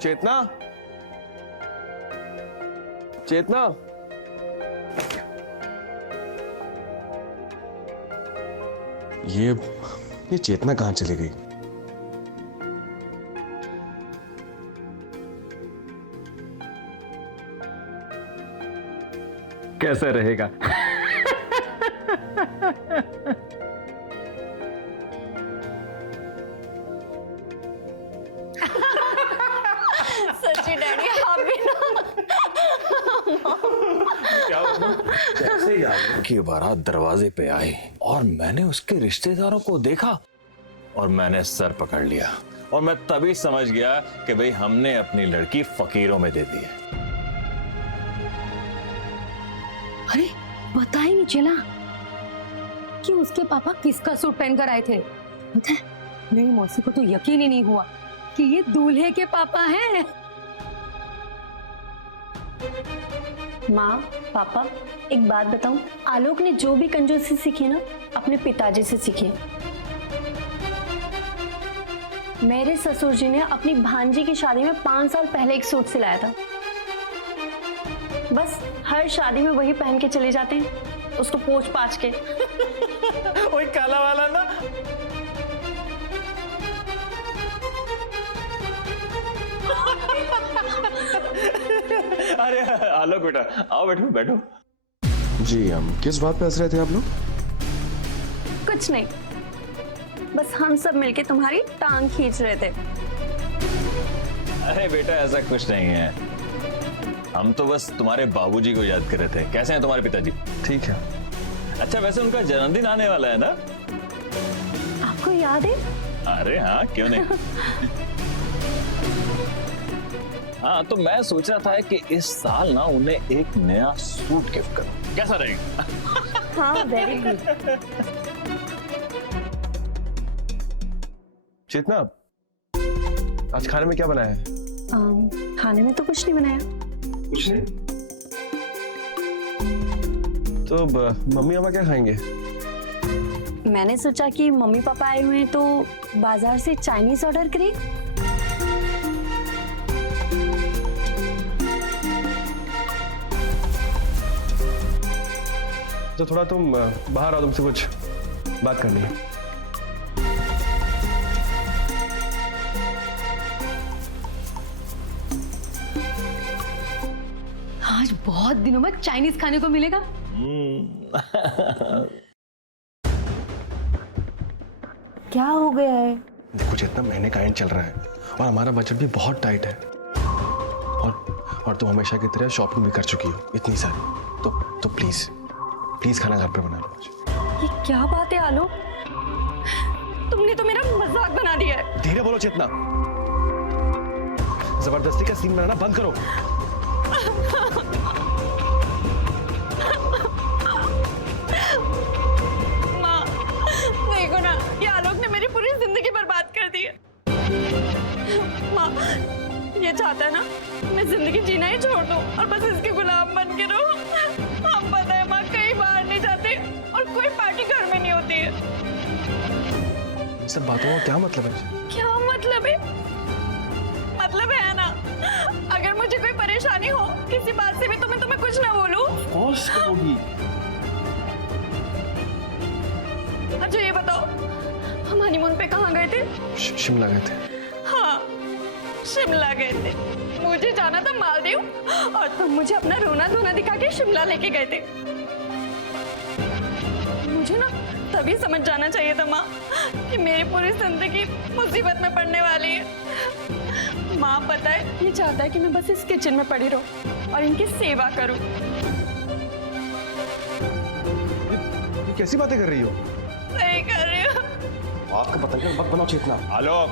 चेतना, चेतना, ये चेतना कहाँ चली गई? कैसे रहेगा? सच्ची डैडी आप भी ना। कैसे यार की बारात दरवाजे पे आई और मैंने उसके रिश्तेदारों को देखा और मैंने सर पकड़ लिया और मैं तभी समझ गया कि भाई हमने अपनी लड़की फकीरों में दे दी है। अरे पता ही नहीं चला कि उसके पापा किसका सूट पहनकर आए थे। पता है, मेरी मौसी को तो यकीन ही नहीं हुआ कि ये दूल्हे के पापा हैं। माँ पापा एक बात बताऊं, आलोक ने जो भी कंजूसी सीखी ना अपने पिताजी से सीखी। मेरे ससुर जी ने अपनी भांजी की शादी में 5 साल पहले एक सूट सिलाया था। बस हर शादी में वही पहन के चले जाते हैं, उसको पोंछ पाछ के। वही काला वाला ना। अरे आलोक बेटा आओ, बैठो बैठो। जी हम किस बात पे हंस रहे थे आप लोग? कुछ नहीं, बस हम सब मिलके तुम्हारी टांग खींच रहे थे। अरे बेटा ऐसा कुछ नहीं है, हम तो बस तुम्हारे बाबूजी को याद कर रहे थे। कैसे हैं तुम्हारे पिताजी? ठीक है। अच्छा वैसे उनका जन्मदिन आने वाला है ना? आपको याद है? अरे हाँ क्यों नहीं। हाँ तो मैं सोच रहा था कि इस साल ना उन्हें एक नया सूट गिफ्ट करूं, कैसा रहेगा? हाँ वेरी गुड। चेतना, आज खाने में क्या बनाया है? खाने में तो कुछ नहीं बनाया। कुछ नहीं? तो मम्मी पापा क्या खाएंगे? मैंने सोचा कि मम्मी पापा आए हुए हैं तो बाजार से चाइनीज ऑर्डर करें। तो थोड़ा तुम बाहर आओ, तुमसे कुछ बात करनी है। आज बहुत दिनों में चाइनीज खाने को मिलेगा। क्या हो गया है? देखो जितना महीने का एंड चल रहा है और हमारा बजट भी बहुत टाइट है, और तुम हमेशा की तरह शॉपिंग भी कर चुकी हो इतनी सारी, तो प्लीज प्लीज खाना घर पे बना लो आज। ये क्या बात है आलोक, तुमने तो मेरा मजाक बना दिया है। धीरे बोलो चेतना, जबरदस्ती का सीन बनाना बंद करो। माँ देखो ना, ये आलोक ने मेरी पूरी जिंदगी बर्बाद कर दी है। माँ ये चाहता है ना मैं जिंदगी जीना ही छोड़ दूं और बस इसके गुलाम बन के रहूं। हम पता है माँ कहीं बाहर नहीं जाते और कोई पार्टी घर में नहीं होती है। इन सब बातों का क्या मतलब है? क्या मतलब है? मतलब है ना, अगर मुझे कोई परेशानी हो किसी बात से भी तो मैं तुम्हें कुछ ना बोलूं। ऑफ करोगी? अच्छा ये बताओ, हम हनीमून पे कहाँ गए थे? शिमला गए थे। हाँ शिमला गए थे। मुझे जाना था मालदीव और तुम मुझे अपना रोना धोना दिखा के शिमला लेके गए थे। मुझे ना तभी समझ जाना चाहिए था माँ कि मेरी पूरी जिंदगी मुसीबत में पड़ने वाली है। माँ पता है ये चाहता है कि मैं बस इस किचन में पड़ी रहूं और इनकी सेवा करूं। ये कैसी बातें कर रही हो? सही कर रही हूँ। आपका बताइए मत बनाओ चेतना। आलोक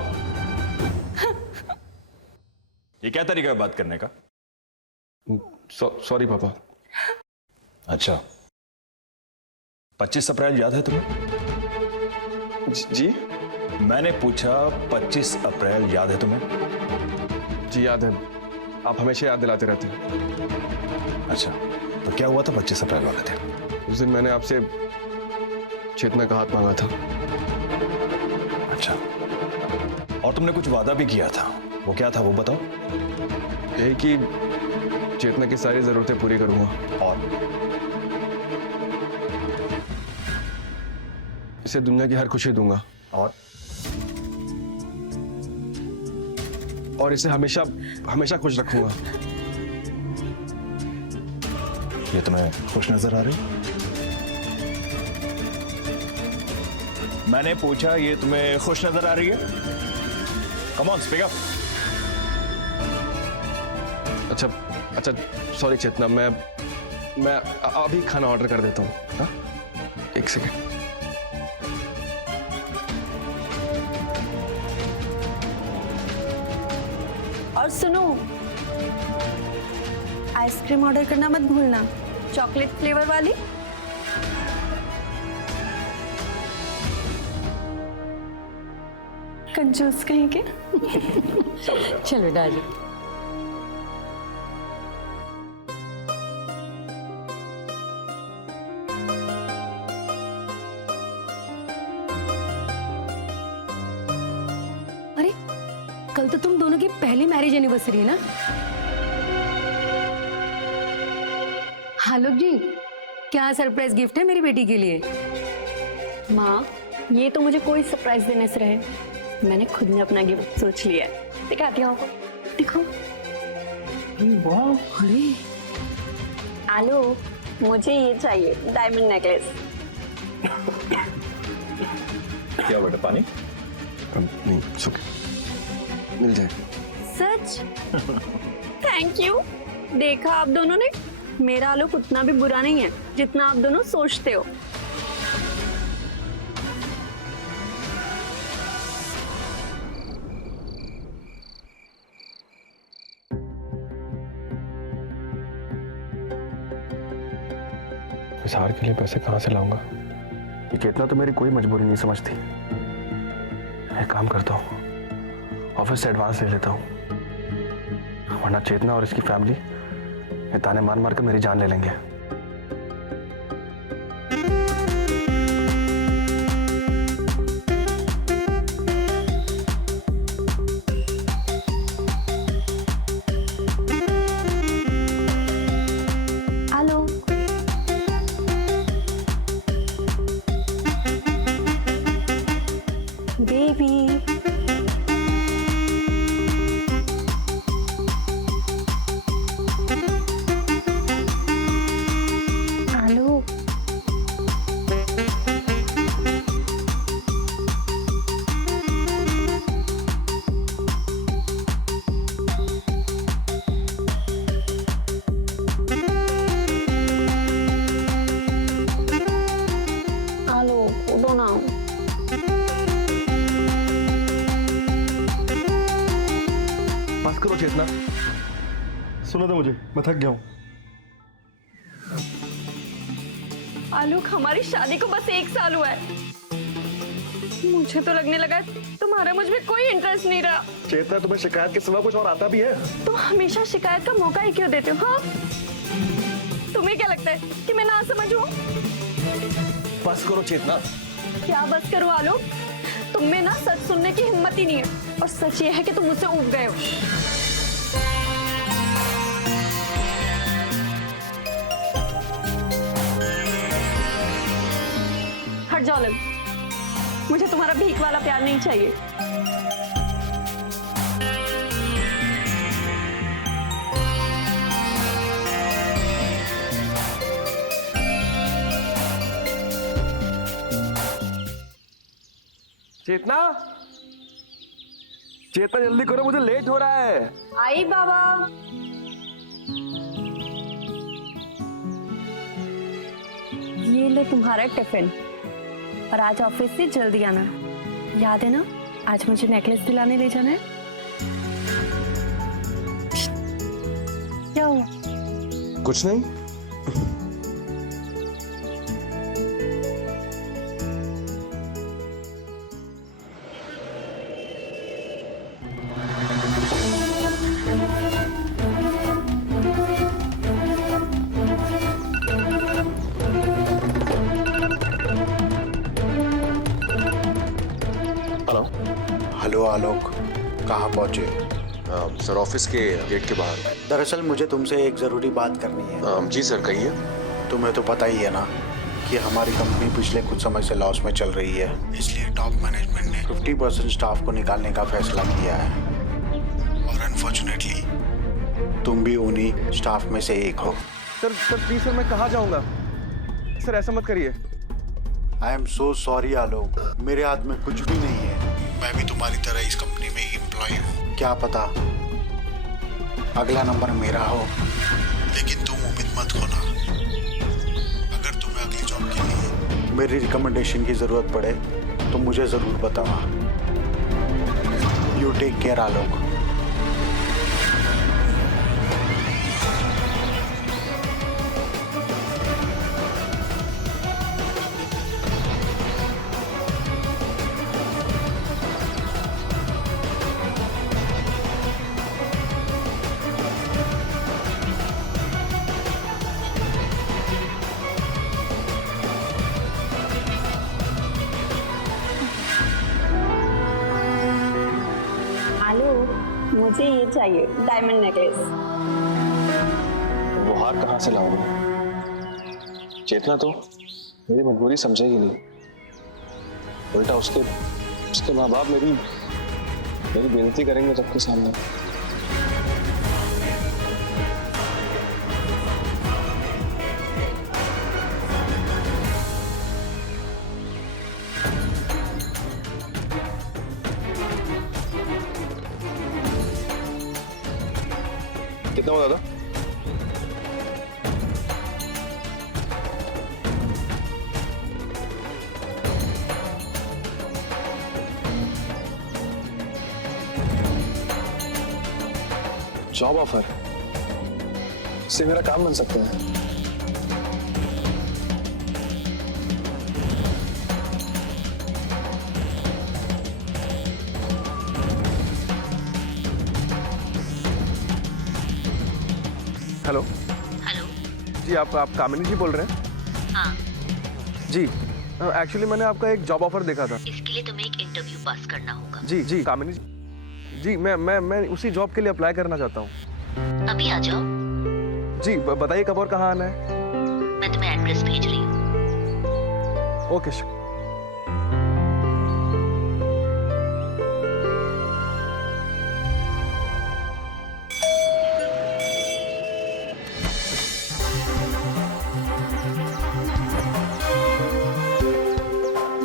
ये क्या तरीका है बात करने का? सॉरी पापा। अच्छा 25 अप्रैल याद है तुम्हें? जी मैंने पूछा 25 अप्रैल याद है तुम्हें? जी याद है, आप हमेशा याद दिलाते रहते हैं। अच्छा तो क्या हुआ था 25 अप्रैल वाले दिन? उस दिन मैंने आपसे चेतना का हाथ मांगा था। अच्छा और तुमने कुछ वादा भी किया था वो क्या था वो बताओ। यही कि चेतना की सारी जरूरतें पूरी करूंगा और इसे दुनिया की हर खुशी दूंगा और इसे हमेशा हमेशा खुश रखूंगा। ये तुम्हें खुश नजर आ रही? मैंने पूछा ये तुम्हें खुश नजर आ रही है? Come on speak up. अच्छा अच्छा सॉरी चेतना, मैं अभी खाना ऑर्डर कर देता हूँ। हाँ, एक सेकेंड। और सुनो, आइसक्रीम ऑर्डर करना मत भूलना, चॉकलेट फ्लेवर वाली। कंजूस कहीं के। चल बेटा आ जाओ। अरे कल तो तुम दोनों की पहली मैरिज एनिवर्सरी है ना? आलोक जी, क्या सरप्राइज गिफ्ट है मेरी बेटी के लिए? माँ, ये तो मुझे कोई सरप्राइज देने से रहे, मैंने खुद ने अपना गिफ्ट सोच लिया है। दिखाती हूँ आपको, दिखाओ। वाह, अरे आलो, मुझे ये चाहिए, डायमंड नेकलेस। क्या बेटा, पानी? नहीं सुख मिल जाए। सच? Thank you. देखा आप दोनों ने, मेरा आलोक उतना भी बुरा नहीं है जितना आप दोनों सोचते हो। इस हार के लिए पैसे कहाँ से लाऊंगा? ये चेतना तो मेरी कोई मजबूरी नहीं समझती। एक काम करता हूँ, ऑफिस से एडवांस ले लेता हूँ, वरना चेतना और इसकी फैमिली ये ताने मार मार कर मेरी जान ले लेंगे। आलो, बेबी। आलो, आलो, उठो ना। बस करो चेतना, सुनो तो मुझे, मैं थक गया हूँ। आलोक, हमारी शादी को बस 1 साल हुआ है, मुझे तो लगने लगा तुम्हारा मुझ में कोई इंटरेस्ट नहीं रहा। चेतना, तुम्हें शिकायत के सिवा कुछ और आता भी है? तुम हमेशा शिकायत का मौका ही क्यों देते हो? हाँ, तुम्हें क्या लगता है कि मैं ना समझूं? बस करो चेतना। क्या बस करूं आलोक? तुम में ना सच सुनने की हिम्मत ही नहीं है, और सच ये है कि तुम मुझसे ऊब गए हो। हट जाओ लग, मुझे तुम्हारा भीख वाला प्यार नहीं चाहिए। चेतना, चेतना जल्दी करो, मुझे लेट हो रहा है। आई बाबा। ये लो तुम्हारा टिफिन, और आज ऑफिस से जल्दी आना। याद है ना, आज मुझे नेकलेस दिलाने ले जाना है। क्या हुआ? कुछ नहीं। हेलो आलोक, कहाँ पहुंचे? सर ऑफिस के गेट के बाहर। दरअसल मुझे तुमसे एक ज़रूरी बात करनी है। जी सर कहिए। तुम्हें तो पता ही है ना कि हमारी कंपनी पिछले कुछ समय से लॉस में चल रही है, इसलिए टॉप मैनेजमेंट ने 50% स्टाफ को निकालने का फैसला किया है और अनफॉर्चुनेटली तुम भी उन्हीं स्टाफ में से एक हो। सर प्लीज सर, मैं कहाँ जाऊँगा? सर ऐसा मत करिए। आई एम सो सॉरी आलोक, मेरे हाथ में कुछ भी नहीं है। मैं भी तुम्हारी तरह इस कंपनी में एम्प्लॉय हूँ। क्या पता अगला नंबर मेरा हो, लेकिन तुम उम्मीद मत खोना। अगर तुम्हें अगली जॉब के लिए मेरी रिकमेंडेशन की जरूरत पड़े तो मुझे जरूर बताना। यू टेक केयर आलोक। मुझे ये चाहिए, डायमंड नेकलेस। वो हार कहाँ से लाऊंगा? चेतना तो मेरी मजबूरी समझेगी नहीं, उल्टा उसके माँ बाप मेरी बेइज्जती करेंगे सबके सामने। कितना हुआ दादा? जॉब ऑफर, इससे मेरा काम बन सकता है। हेलो जी, आप कामिनी जी बोल रहे हैं? हाँ। जी एक्चुअली मैंने आपका एक जॉब ऑफर देखा था। इसके लिए तुम्हें एक इंटरव्यू पास करना होगा। जी कामिनी जी, मैं उसी जॉब के लिए अप्लाई करना चाहता हूँ। अभी आ जाओ। जी बताइए कब और कहाँ आना है? मैं तुम्हें एड्रेस भेज रही हूँ। ओके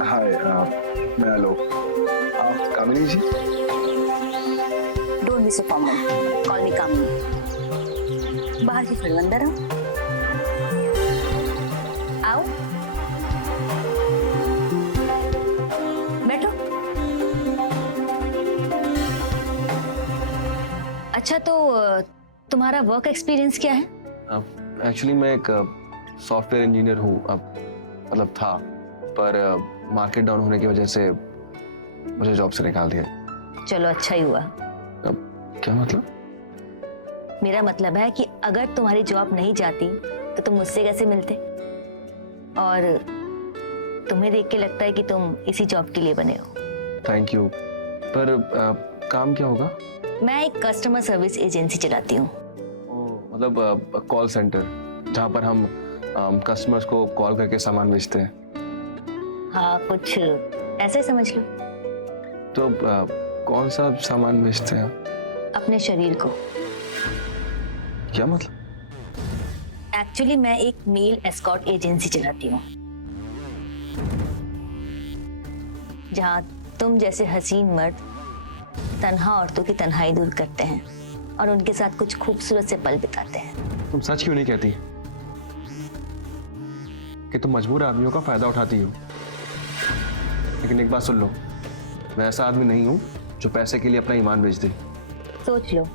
हाय, मैं आलोक। आप Kamini ji? Don't be so formal, call me Kamini. बाहर की फिर अंदर आओ, बैठो। अच्छा, तो तुम्हारा वर्क एक्सपीरियंस क्या है? एक्चुअली मैं एक सॉफ्टवेयर इंजीनियर हूँ, अब मतलब था, पर मार्केट डाउन होने की वजह से मुझे जॉब से निकाल दिया। चलो अच्छा ही हुआ। अब क्या मतलब? मेरा मतलब है कि अगर तुम्हारी जॉब नहीं जाती तो तुम मुझसे कैसे मिलते? और तुम्हें देख के लगता है कि तुम इसी जॉब के लिए बने हो। थैंक यू, पर काम क्या होगा? मैं एक कस्टमर सर्विस एजेंसी चलाती हूँ। मतलब कॉल सेंटर, जहाँ पर हम कस्टमर्स को कॉल करके सामान बेचते हैं। हाँ, कुछ ऐसे समझ लो। तो कौन सा सामान बेचते हैं? अपने शरीर को। क्या मतलब? एक्चुअली मैं एक मेल एस्कॉर्ट एजेंसी चलाती हूँ, जहाँ तुम जैसे हसीन मर्द तन्हा औरतों की तन्हाई दूर करते हैं और उनके साथ कुछ खूबसूरत से पल बिताते हैं। तुम सच क्यों नहीं कहती कि तुम मजबूर आदमियों का फायदा उठाती हो? लेकिन एक बात सुन लो, मैं ऐसा आदमी नहीं हूं जो पैसे के लिए अपना ईमान बेच दे। सोच लो,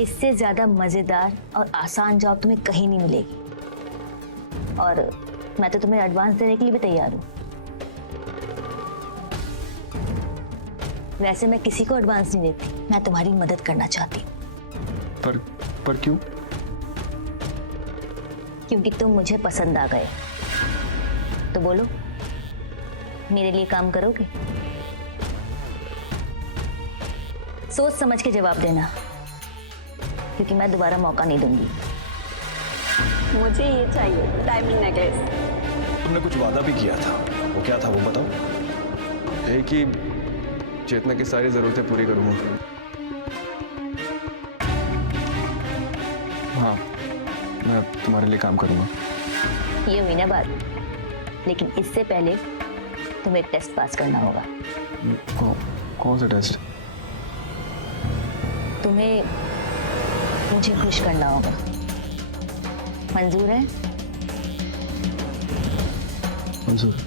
इससे ज्यादा मजेदार और आसान जॉब तुम्हें कहीं नहीं मिलेगी। और मैं तो तुम्हें एडवांस देने के लिए भी तैयार हूँ। वैसे मैं किसी को एडवांस नहीं देती, मैं तुम्हारी मदद करना चाहती हूँ। पर क्यों? क्योंकि तुम मुझे पसंद आ गए। तो बोलो, मेरे लिए काम करोगे? सोच समझ के जवाब देना, क्योंकि मैं दोबारा मौका नहीं दूंगी। मुझे ये चाहिए, डायमंड नेकलेस। तुमने कुछ वादा भी किया था, वो क्या था वो बताओ। यही कि चेतना की सारी जरूरतें पूरी करूंगा। हाँ, मैं तुम्हारे लिए काम करूंगा। ये हुई ना बात, लेकिन इससे पहले तुम्हें एक टेस्ट पास करना होगा। कौन सा टेस्ट? तुम्हें मुझे खुश करना होगा। मंजूर है? मंजूर।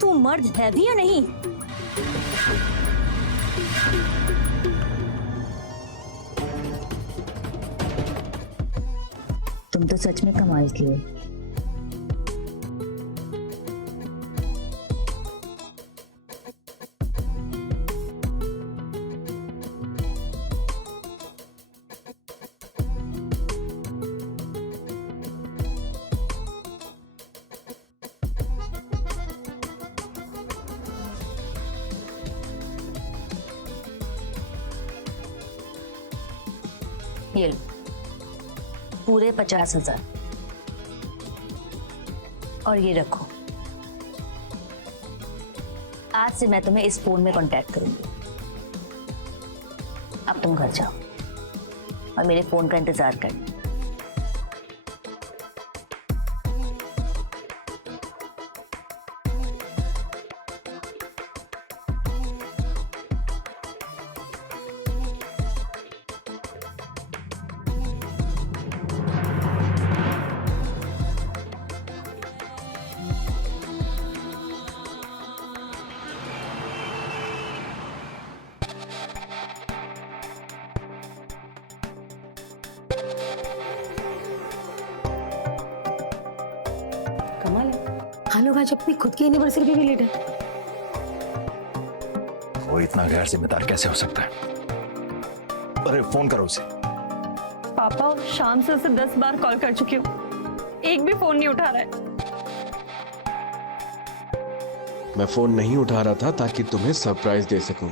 तू मर्द है भी या नहीं? तुम तो सच में कमाल की हो। ये लो, पूरे 50,000। और ये रखो, आज से मैं तुम्हें इस फोन में कांटेक्ट करूंगी। अब तुम घर जाओ और मेरे फोन का इंतजार करना। कमाल है, हम लोग आज अपनी खुद की एनिवर्सरी पे भी लेट है। वो इतना गैर जिम्मेदार कैसे हो सकता है? अरे फोन करो उसे। पापा शाम से उसे 10 बार कॉल कर चुकी हूँ, एक भी फोन नहीं उठा रहा है। मैं फोन नहीं उठा रहा था ताकि तुम्हें सरप्राइज दे सकूं।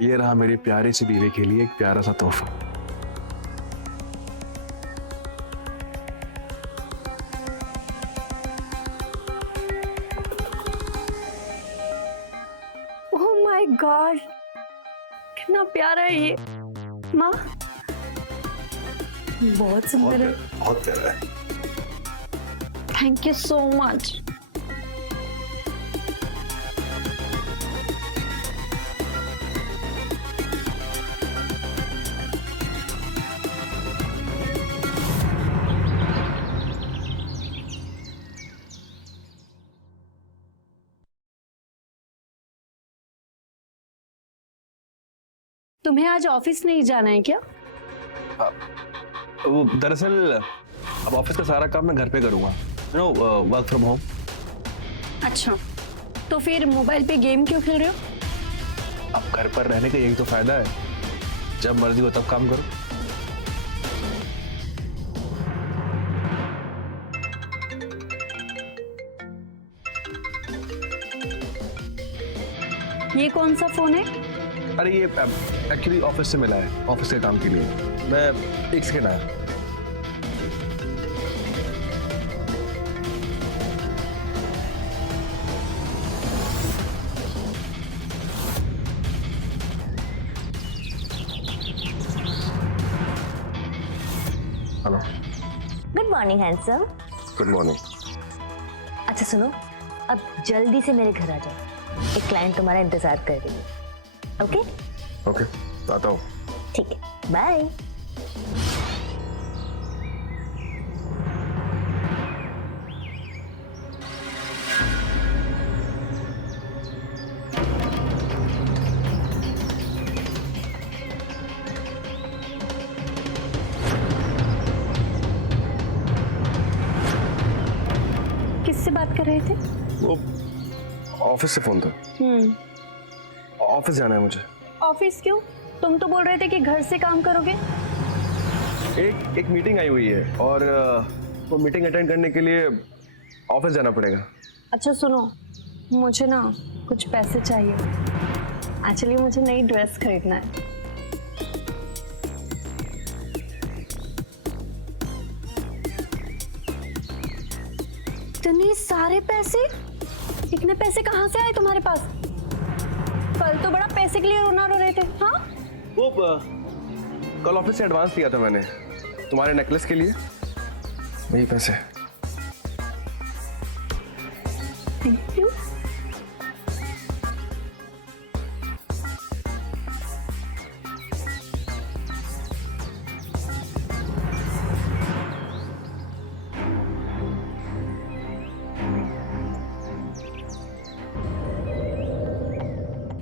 ये रहा मेरी प्यारी सी बीवी के लिए एक प्यारा सा तोहफा। ओह माय गॉड, कितना प्यारा है ये। माँ, बहुत सुंदर है। बहुत प्यारा है। Thank you so much. तुम्हें आज ऑफिस नहीं जाना है क्या? वो दरअसल अब ऑफिस का सारा काम मैं घर पे करूंगा, वर्क फ्रॉम होम। अच्छा, तो फिर मोबाइल पे गेम क्यों खेल रहे हो? अब घर पर रहने का यही तो फायदा है, जब मर्जी हो तब काम करो। ये कौन सा फोन है? अरे ये एक्चुअली ऑफिस से मिला है, ऑफिस के काम के लिए। मैं एक सेकेंड आया। Hello, good morning handsome. Good morning. अच्छा सुनो, अब जल्दी से मेरे घर आ जाओ, एक क्लाइंट तुम्हारा इंतजार कर रही है। ओके ओके, तो आता हूँ। ठीक है, बाय। किससे बात कर रहे थे? वो ऑफिस से फोन था। ऑफिस जाना है मुझे। ऑफिस क्यों? तुम तो बोल रहे थे कि घर से काम करोगे। एक मीटिंग आई हुई है और वो मीटिंग अटेंड करने के लिए ऑफिस जाना पड़ेगा। अच्छा सुनो, मुझे ना कुछ पैसे चाहिए। एक्चुअली मुझे नई ड्रेस खरीदना है। इतने सारे पैसे? इतने पैसे कहाँ से आए तुम्हारे पास? कल तो बड़ा पैसे के लिए रोना रो रहे थे। हाँ, वो कल ऑफिस से एडवांस लिया था मैंने तुम्हारे नेकलेस के लिए, वही पैसे। Thank you.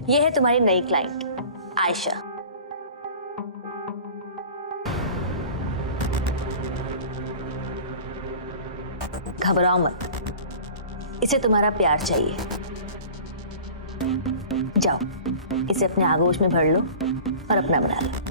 ये है तुम्हारी नई क्लाइंट आयशा। घबराओ मत, इसे तुम्हारा प्यार चाहिए। जाओ, इसे अपने आगोश में भर लो और अपना बना लो।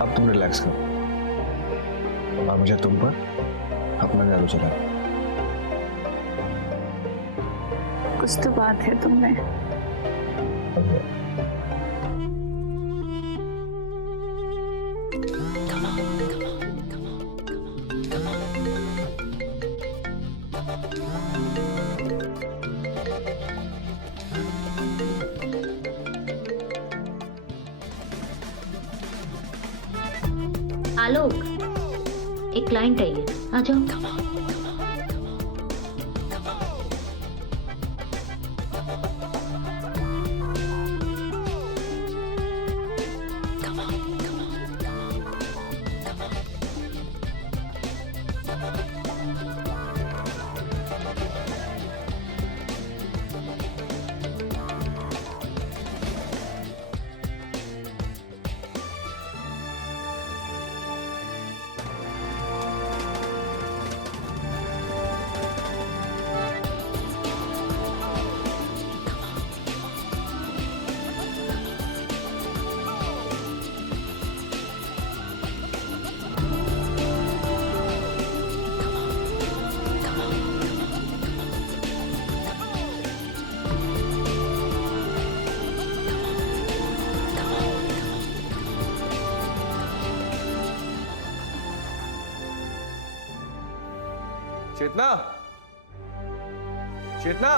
अब तुम रिलैक्स करो और मुझे तुम पर अपना जादू चला। कुछ तो बात है तुम में। आलोक, एक क्लाइंट आई है, आ जाओ। चेतना, चेतना,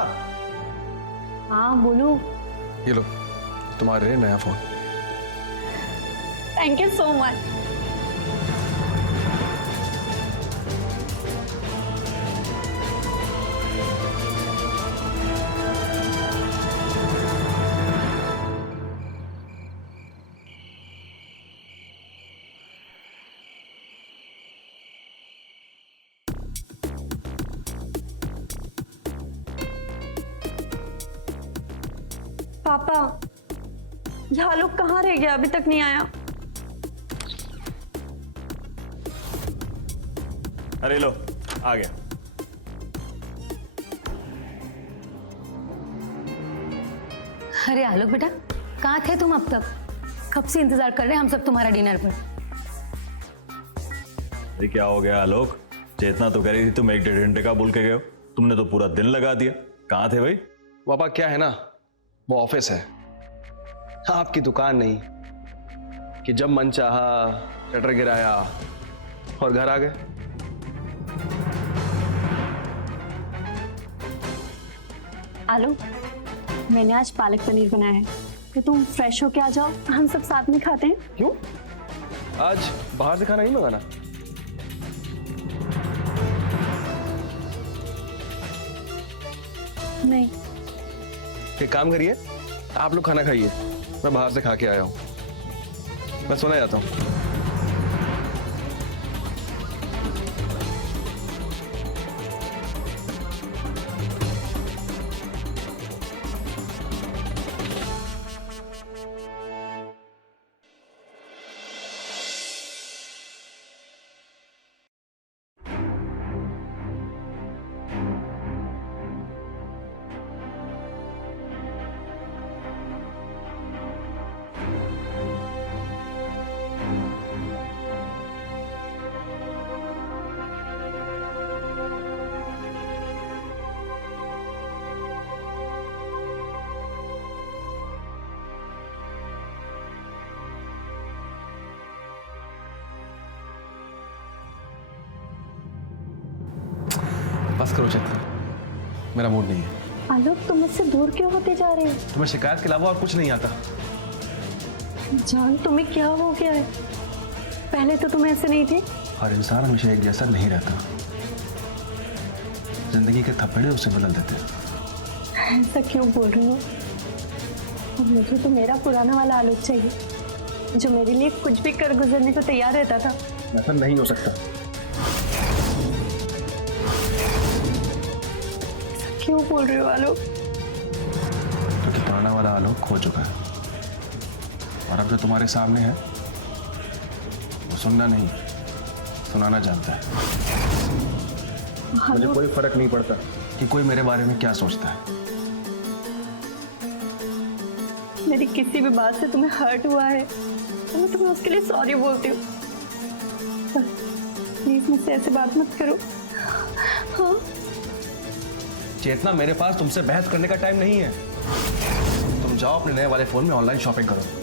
हाँ बोलो। ये लो तुम्हारे लिए नया phone. Thank you so much. पापा, यहाँ लोग कहाँ रह गया? अभी तक नहीं आया। अरे लो, आ गया। अरे आलोक बेटा, कहाँ थे तुम अब तक? कब से इंतजार कर रहे हैं हम सब तुम्हारा डिनर पर। अरे क्या हो गया आलोक? चेतना तो कह रही थी तुम 1-1.5 घंटे का बोल के गए हो, तुमने तो पूरा दिन लगा दिया। कहाँ थे भाई? पापा क्या है ना, वो ऑफिस है, आपकी दुकान नहीं। कि जब मन चाहा शटर गिराया और घर आ गए। आलोक, मैंने आज पालक पनीर बनाया है, तो तुम फ्रेश होके आ जाओ, हम सब साथ में खाते हैं। क्यों? आज बाहर से खाना नहीं मंगाना? नहीं। एक काम करिए, आप लोग खाना खाइए, मैं बाहर से खा के आया हूँ, मैं सोना जाता हूँ। बस करो चेतना, मेरा मूड नहीं है। आलोक, तुम मुझसे दूर क्यों होते जा रहे हो? तुम्हें शिकायत के अलावा और कुछ नहीं आता। जान, तुम्हें क्या हो गया है? पहले तो तुम ऐसे नहीं थे। हर इंसान हमेशा एक जैसा नहीं रहता, जिंदगी के थप्पड़े उसे बदल देते हैं। ऐसा क्यों बोल रही हो? और मुझे तो मेरा पुराना वाला आलोक चाहिए, जो मेरे लिए कुछ भी कर गुजरने को तैयार रहता था। ऐसा नहीं हो सकता। क्यों बोल रहे हो आलोक? क्योंकि पुराना वाला आलोक खो चुका है, और अब जो तुम्हारे सामने है वो सुनना नहीं, सुनाना जानता है। मुझे कोई फर्क नहीं पड़ता कि कोई मेरे बारे में क्या सोचता है। मेरी किसी भी बात से तुम्हें हर्ट हुआ है तो मैं तुम्हें उसके लिए सॉरी बोलती हूँ। प्लीज मुझसे ऐसे बात मत करो। हाँ, चेतना, मेरे पास तुमसे बहस करने का टाइम नहीं है। तुम जाओ अपने नए वाले फोन में ऑनलाइन शॉपिंग करो।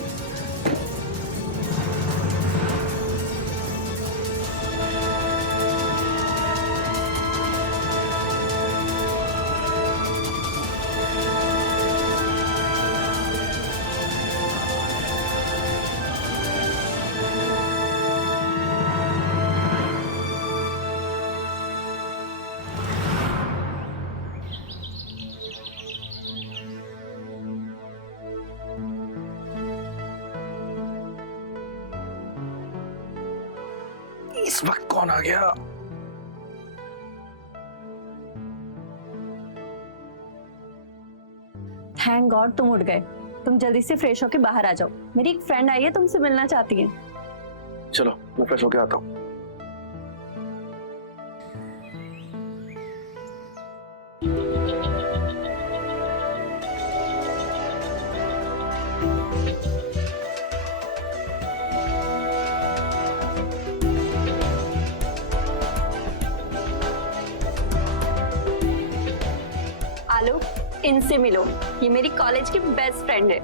इस वक्त कौन आ गया? थैंक गॉड तुम उठ गए। तुम जल्दी से फ्रेश होके बाहर आ जाओ, मेरी एक फ्रेंड आई है, तुमसे मिलना चाहती है। चलो मैं फ्रेश होके आता हूँ। आलोक, इनसे मिलो, ये मेरी कॉलेज की बेस्ट फ्रेंड है।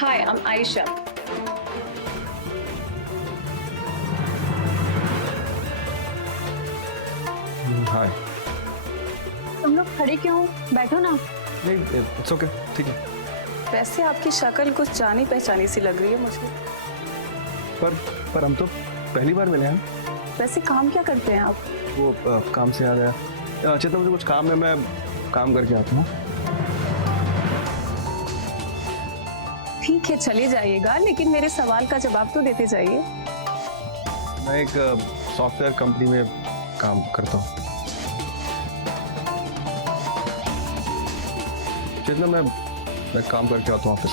Hi, I'm Aisha. हाय। तुम लोग खड़े क्यों हो? बैठो ना। नहीं, इट्स ओके, ठीक है। वैसे आपकी शक्ल कुछ जानी पहचानी सी लग रही है मुझे। पर हम तो पहली बार मिले हैं। वैसे काम क्या करते हैं आप? वो काम से याद आया, चेतना मुझे कुछ काम है, मैं काम करके आता हूँ। ठीक है, चले जाइएगा, लेकिन मेरे सवाल का जवाब तो देते जाइए। मैं एक सॉफ्टवेयर कंपनी में काम करता हूँ। चेतना, मैं काम करके आता हूँ ऑफिस।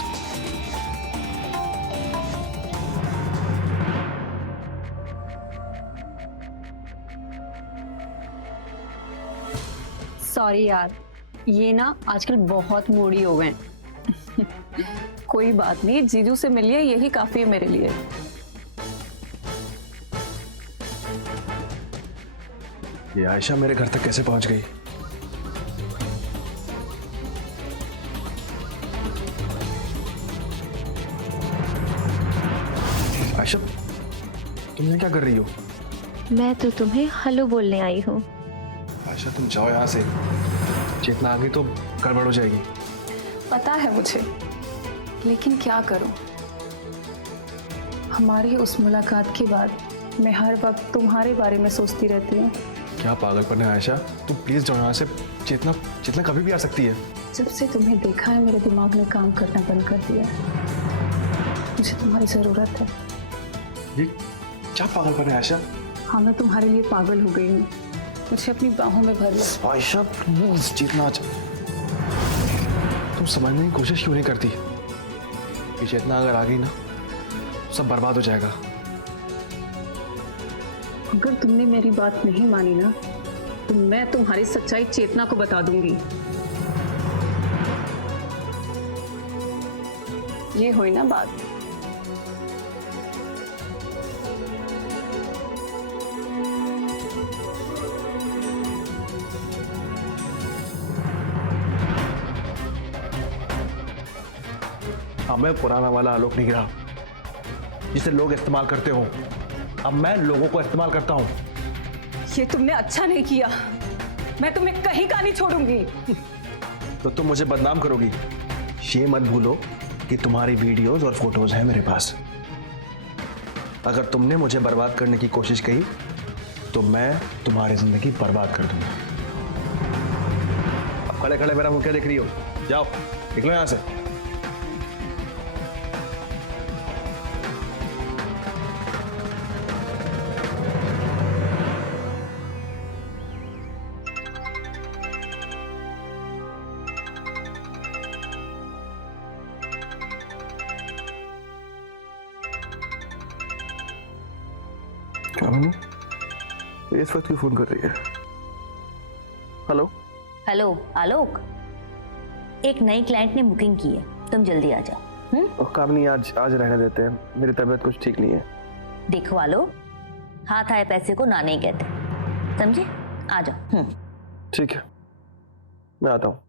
सॉरी यार, ये ना आजकल बहुत मूडी हो गए। कोई बात नहीं, जीजू से मिलिए, यही काफी है मेरे लिए। ये आयशा मेरे घर तक कैसे पहुंच गई? आयशा, तुम क्या कर रही हो? मैं तो तुम्हें हेलो बोलने आई हूँ। आयशा तुम जाओ यहाँ से, चेतना आ गई तो गड़बड़ हो जाएगी। पता है मुझे, लेकिन क्या करूं? हमारी उस मुलाकात के बाद मैं हर वक्त तुम्हारे बारे में सोचती रहती हूँ। क्या पागलपन है आयशा, तुम प्लीज जाओ यहाँ से। चेतना चेतना कभी भी आ सकती है। जब से तुम्हें देखा है मेरे दिमाग ने काम करना बंद कर दिया। मुझे तुम्हारी जरूरत है। ये क्या पागलपन है आयशा? हाँ, मैं तुम्हारे लिए पागल हो गई हूँ। मुझे अपनी बाहों में भर लो। आयशा प्लीज, चेतना तुम समझने की कोशिश क्यों नहीं करती? ये चेतना अगर आ गई ना, सब बर्बाद हो जाएगा। अगर तुमने मेरी बात नहीं मानी ना, तो मैं तुम्हारी सच्चाई चेतना को बता दूंगी। ये हुई ना बात। अब मैं पुराना वाला आलोक नहीं रहा जिसे लोग इस्तेमाल करते हो। अब मैं लोगों को इस्तेमाल करता हूं। ये तुमने अच्छा नहीं किया। मैं तुम्हें कहीं का नहीं छोड़ूंगी। तो तुम मुझे बदनाम करोगी। ये मत भूलो कि तुम्हारी वीडियोस और फोटोज हैं मेरे पास। अगर तुमने मुझे बर्बाद करने की कोशिश की तो मैं तुम्हारी जिंदगी बर्बाद कर दूंगा। अब खड़े खड़े मेरा मुंह क्या देख रही हो? जाओ निकलो यहां से। क्या मैंने इस वक्त क्यों फोन कर रही है? हेलो हेलो आलोक, एक नई क्लाइंट ने बुकिंग की है, तुम जल्दी आ जाओ। कामनी, आज रहने देते हैं, मेरी तबीयत कुछ ठीक नहीं है। देखो आलोक, हाथ आए पैसे को ना नहीं कहते, समझे? आ जाओ। ठीक है, मैं आता हूँ।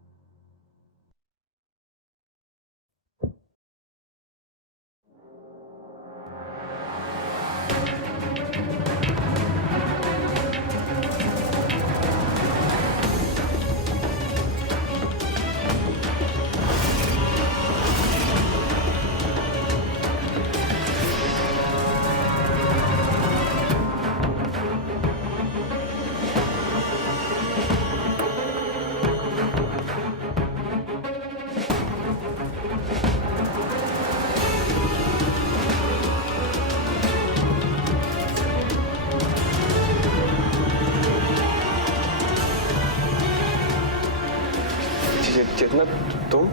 चेतना, तुम?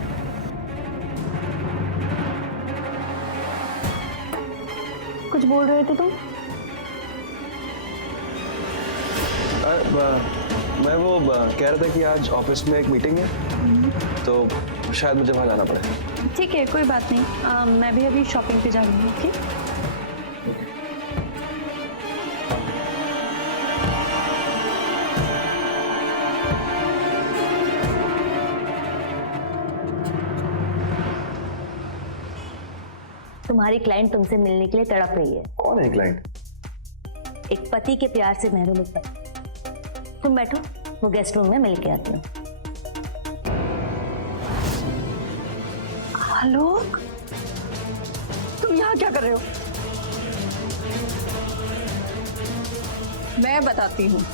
कुछ बोल रहे थे तुम? मैं वो कह रहा था कि आज ऑफिस में एक मीटिंग है तो शायद मुझे वहां जाना पड़े। ठीक है, कोई बात नहीं। मैं भी अभी शॉपिंग पे जा रही हूँ। ओके, तुम्हारी क्लाइंट तुमसे मिलने के लिए तड़प रही है। कौन है क्लाइंट? एक पति के प्यार से महरूम एक पत्नी। तुम बैठो, वो गेस्ट रूम में मिल के आती हूँ। आलोक, तुम यहाँ क्या कर रहे हो? मैं बताती हूँ।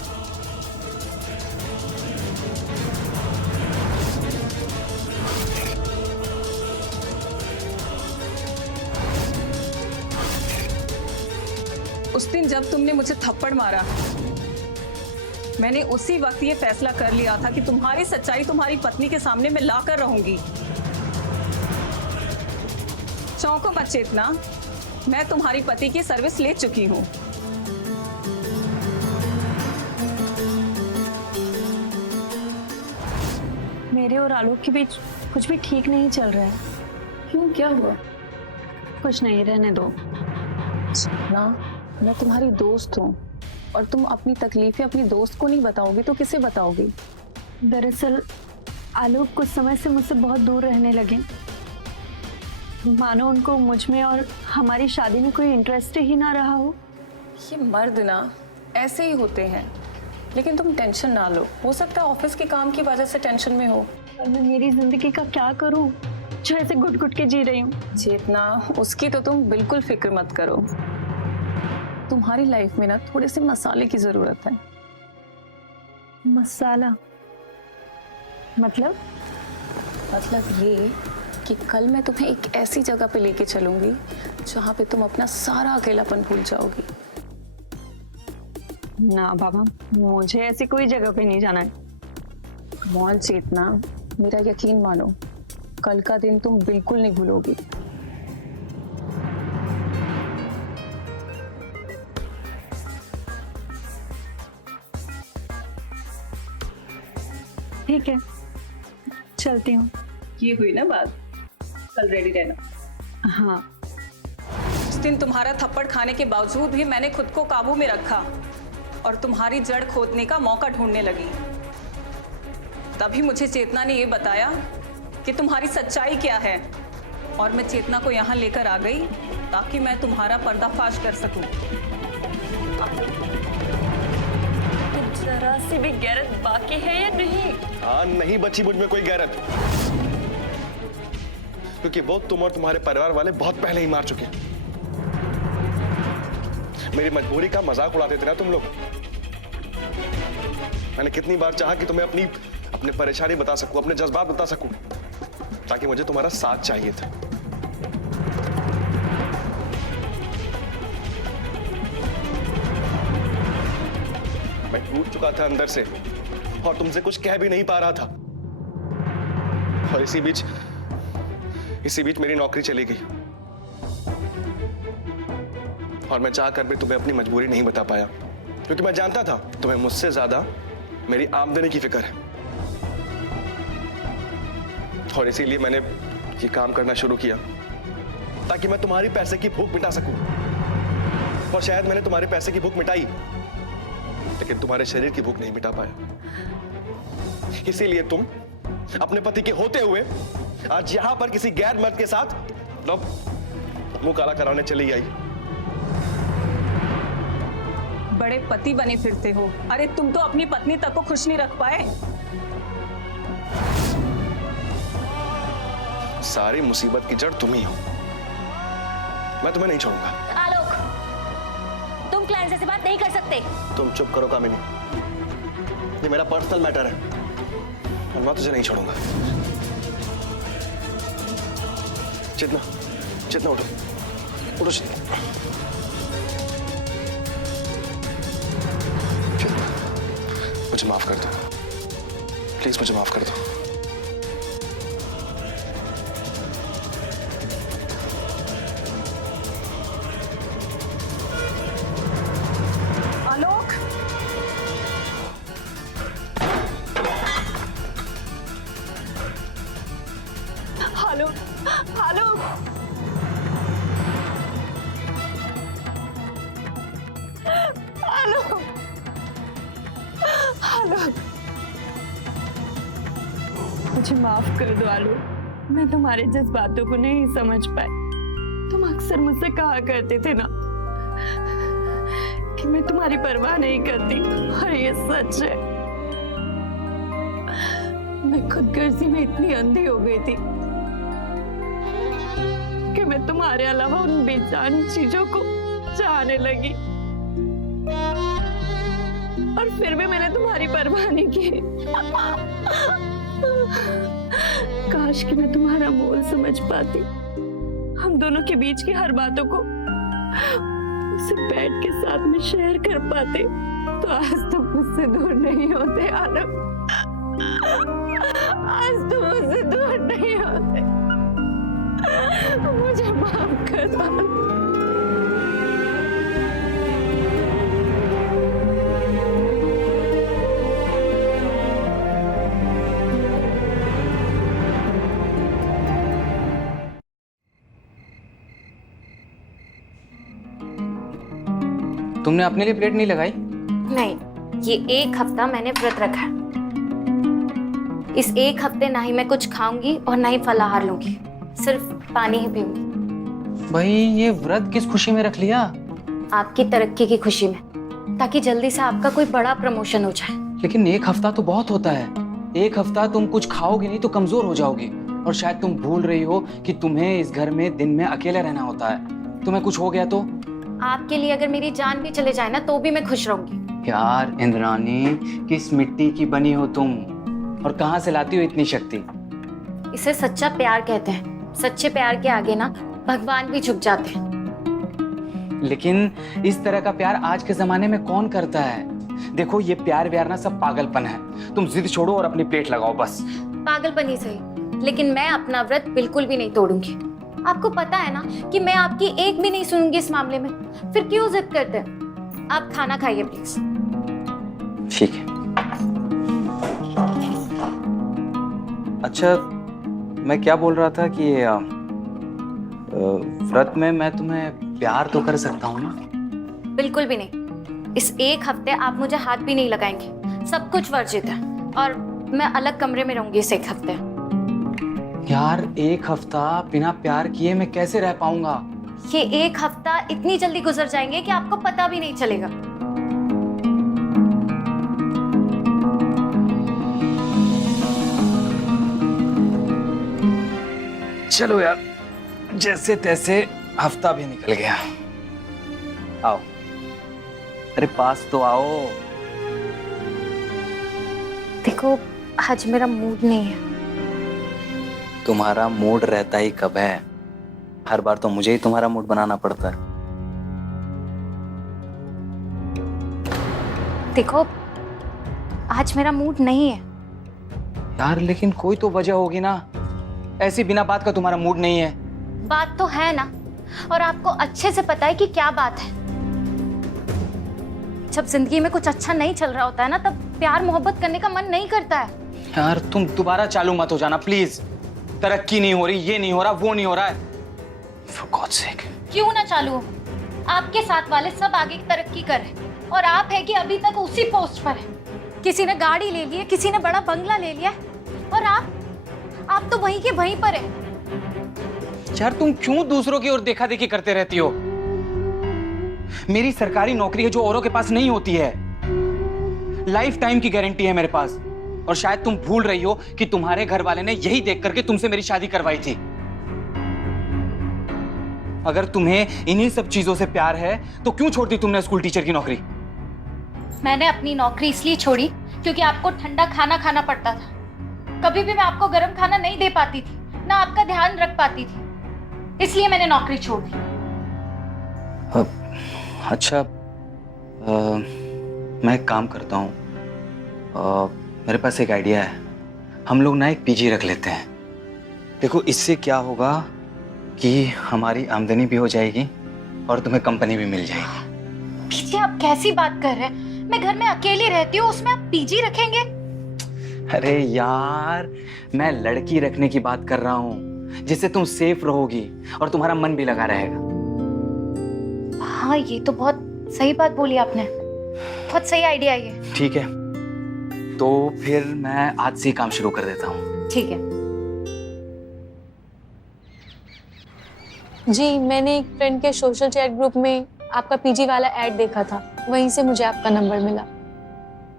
उस दिन जब तुमने मुझे थप्पड़ मारा, मैंने उसी वक्त ये फैसला कर लिया था कि तुम्हारी सच्चाई तुम्हारी पत्नी के सामने मैं लाकर रहूंगी। चौंको मत चेतना, मैं तुम्हारी पति की सर्विस ले चुकी हूं। मेरे और आलोक के बीच कुछ भी ठीक नहीं चल रहा है। क्यों, क्या हुआ? कुछ नहीं, रहने दो ना, मैं तुम्हारी दोस्त हूँ और तुम अपनी तकलीफें अपनी दोस्त को नहीं बताओगी तो किसे बताओगी? दरअसल आलोक कुछ समय से मुझसे बहुत दूर रहने लगे, मानो उनको मुझ में और हमारी शादी में कोई इंटरेस्ट ही ना रहा हो। ये मर्द ना ऐसे ही होते हैं, लेकिन तुम टेंशन ना लो, हो सकता है ऑफिस के काम की वजह से टेंशन में हो। और मैं मेरी जिंदगी का क्या करूं जो ऐसे घुट घुट के जी रही हूँ। चेतना, उसकी तो तुम बिल्कुल फिक्र मत करो। तुम्हारी लाइफ में ना थोड़े से मसाले की जरूरत है। मसाला मतलब? मतलब ये कि कल मैं तुम्हें एक ऐसी जगह पे लेके चलूंगी जहाँ पे तुम अपना सारा अकेलापन भूल जाओगी। ना बाबा, मुझे ऐसी कोई जगह पे नहीं जाना है। मौन चेतना, मेरा यकीन मानो, कल का दिन तुम बिल्कुल नहीं भूलोगी। ठीक है, चलती हूँ। ये हुई ना बात, कल रेडी रहना। हाँ। उस दिन तुम्हारा थप्पड़ खाने के बावजूद भी मैंने खुद को काबू में रखा और तुम्हारी जड़ खोदने का मौका ढूंढने लगी। तभी मुझे चेतना ने यह बताया कि तुम्हारी सच्चाई क्या है, और मैं चेतना को यहाँ लेकर आ गई ताकि मैं तुम्हारा पर्दाफाश कर सकूं। जरा सी भी गैरत बाकी है या नहीं? हाँ, नहीं बची मुझ में कोई गैरत, क्योंकि वो तुम और तुम्हारे परिवार वाले बहुत पहले ही मार चुके हैं। मेरी मजबूरी का मजाक उड़ाते थे ना तुम लोग। मैंने कितनी बार चाहा कि तुम्हें अपनी परेशानी बता सकूं, अपने जज्बात बता सकूं, ताकि मुझे तुम्हारा साथ चाहिए था। मैं टूट चुका था अंदर से और तुमसे कुछ कह भी नहीं पा रहा था। और इसी बीच मेरी नौकरी चली गई और मैं चाहकर भी तुम्हें अपनी मजबूरी नहीं बता पाया, क्योंकि मैं जानता था तुम्हें मुझसे ज्यादा मेरी आमदनी की फिक्र है। और इसीलिए मैंने ये काम करना शुरू किया ताकि मैं तुम्हारी पैसे की भूख मिटा सकूं। और शायद मैंने तुम्हारे पैसे की भूख मिटाई, लेकिन तुम्हारे शरीर की भूख नहीं मिटा पाया। इसीलिए तुम अपने पति के होते हुए आज यहां पर किसी गैर मर्द के साथ मुंह काला कराने चली आई। बड़े पति बने फिरते हो। अरे तुम तो अपनी पत्नी तक को खुश नहीं रख पाए। सारी मुसीबत की जड़ तुम ही हो। मैं तुम्हें नहीं छोड़ूंगा। आलोक, तुम क्लाइंट से बात नहीं कर सकते। तुम चुप करो कामिनी, ये मेरा पर्सनल मैटर है और मैं तुझे नहीं छोड़ूंगा। चितना उठो, चितना। मुझे माफ कर दो, प्लीज मुझे माफ कर दो। आलोक, आलोक, आलोक, आलोक, आलोक, मुझे माफ कर दो आलोक। मैं तुम्हारे जज्बातों को नहीं समझ पाई। तुम अक्सर मुझसे कहा करते थे ना कि मैं तुम्हारी परवाह नहीं करती, और ये सच है। मैं खुदगर्जी में इतनी अंधी हो गई थी कि मैं तुम्हारे अलावा उन बेजान चीजों को चाहने लगी, और फिर भी मैंने तुम्हारी परवाह नहीं की। काश कि मैं तुम्हारा मोल समझ पाती, हम दोनों के बीच की हर बातों को उसे बैठ के साथ में शेयर कर पाते, तो आज तुम मुझसे दूर नहीं होते आलोक। आज तुम मुझसे दूर नहीं होते। मुझे माफ कर दो। तुमने अपने लिए प्लेट नहीं लगाई? नहीं, ये एक हफ्ता मैंने व्रत रखा है। इस एक हफ्ते ना ही मैं कुछ खाऊंगी और ना ही फलाहार लूंगी, सिर्फ पानी ही पीऊंगी। भाई ये व्रत किस खुशी में रख लिया? आपकी तरक्की की खुशी में, ताकि जल्दी से आपका कोई बड़ा प्रमोशन हो जाए। लेकिन एक हफ्ता तो बहुत होता है। एक हफ्ता तुम कुछ खाओगे नहीं तो कमजोर हो जाओगी, और शायद तुम भूल रही हो कि तुम्हें इस घर में दिन में अकेले रहना होता है। तुम्हें कुछ हो गया तो? आपके लिए अगर मेरी जान भी चले जाए ना तो भी मैं खुश रहूंगी। यार इंद्रानी, किस मिट्टी की बनी हो तुम, और कहाँ से लाती हो इतनी शक्ति? इसे सच्चा प्यार कहते हैं। सच्चे प्यार के आगे ना भगवान भी झुक जाते हैं। लेकिन इस तरह का प्यार आज के जमाने में कौन करता है? देखो ये प्यार व्यार ना सब पागलपन है। तुम जिद छोड़ो और अपनी प्लेट लगाओ बस। पागलपन ही सही, लेकिन मैं अपना व्रत बिल्कुल भी नहीं तोड़ूंगी। आपको पता है ना कि मैं आपकी एक भी नहीं सुनूंगी इस मामले में, फिर क्यों जिद करते हैं? आप खाना खाइए प्लीज। ठीक है। अच्छा, मैं क्या बोल रहा था कि व्रत में मैं तुम्हें प्यार तो कर सकता हूँ ना? बिल्कुल भी नहीं। इस एक हफ्ते आप मुझे हाथ भी नहीं लगाएंगे। सब कुछ वर्जित है और मैं अलग कमरे में रहूंगी इस एक हफ्ते। यार एक हफ्ता बिना प्यार किए मैं कैसे रह पाऊंगा? ये एक हफ्ता इतनी जल्दी गुजर जाएंगे कि आपको पता भी नहीं चलेगा। चलो यार, जैसे तैसे हफ्ता भी निकल गया। आओ, अरे पास तो आओ। देखो आज मेरा मूड नहीं है। तुम्हारा मूड रहता ही कब है? हर बार तो मुझे ही तुम्हारा मूड बनाना पड़ता है। देखो आज मेरा मूड नहीं है। यार लेकिन कोई तो वजह होगी ना, ऐसी बिना बात का तुम्हारा मूड नहीं है। बात तो है ना, और आपको अच्छे से पता है कि क्या बात है। जब जिंदगी में कुछ अच्छा नहीं चल रहा होता है ना, तब प्यार मोहब्बत करने का मन नहीं करता है। यार तुम दोबारा चालू मत हो जाना प्लीज। तरक्की नहीं हो रही, ये नहीं हो रहा, वो नहीं हो रहा है। For God's sake। क्यों ना चालू हो? आपके साथ वाले सब आगे की तरक्की कर रहे हैं और आप है कि अभी तक उसी पोस्ट पर है। किसी ने गाड़ी ले ली है, किसी ने बड़ा बंगला ले लिया है, और आप तो वहीं के वहीं पर है। यार तुम क्यों दूसरों की ओर देखा देखी करते रहती हो? मेरी सरकारी नौकरी है जो औरों के पास नहीं होती है। लाइफ टाइम की गारंटी है मेरे पास, और शायद तुम भूल रही हो कि तुम्हारे घर वाले ने यही देख करके तुमसे मेरी शादी करवाई थी। अगर तुम्हें इन्हीं सब चीजों से प्यार है तो क्यों छोड़ दी तुमने स्कूल टीचर की नौकरी? मैंने अपनी नौकरी इसलिए छोड़ी क्योंकि आपको ठंडा खाना खाना पड़ता था। कभी भी मैं आपको गर्म खाना नहीं दे पाती थी, ना आपका ध्यान रख पाती थी, इसलिए मैंने नौकरी छोड़ दी। अच्छा, मैं एक काम करता हूँ, मेरे पास एक आइडिया है। हम लोग ना एक पीजी रख लेते हैं। देखो इससे क्या होगा कि हमारी आमदनी भी हो जाएगी और तुम्हें कंपनी भी मिल जाएगी। पीजी? आप कैसी बात कर रहे हैं? मैं घर में अकेली रहती हूँ, उसमें आप पीजी रखेंगे? अरे यार, मैं लड़की रखने की बात कर रहा हूँ, जिससे तुम सेफ रहोगी और तुम्हारा मन भी लगा रहेगा। हाँ ये तो बहुत सही बात बोली आपने, बहुत सही आइडिया है ये। ठीक है, तो फिर मैं आज से ही काम शुरू कर देता हूँ। ठीक है। जी, मैंने एक फ्रेंड के सोशल चैट ग्रुप में आपका पीजी वाला ऐड देखा था, वहीं से मुझे आपका नंबर मिला।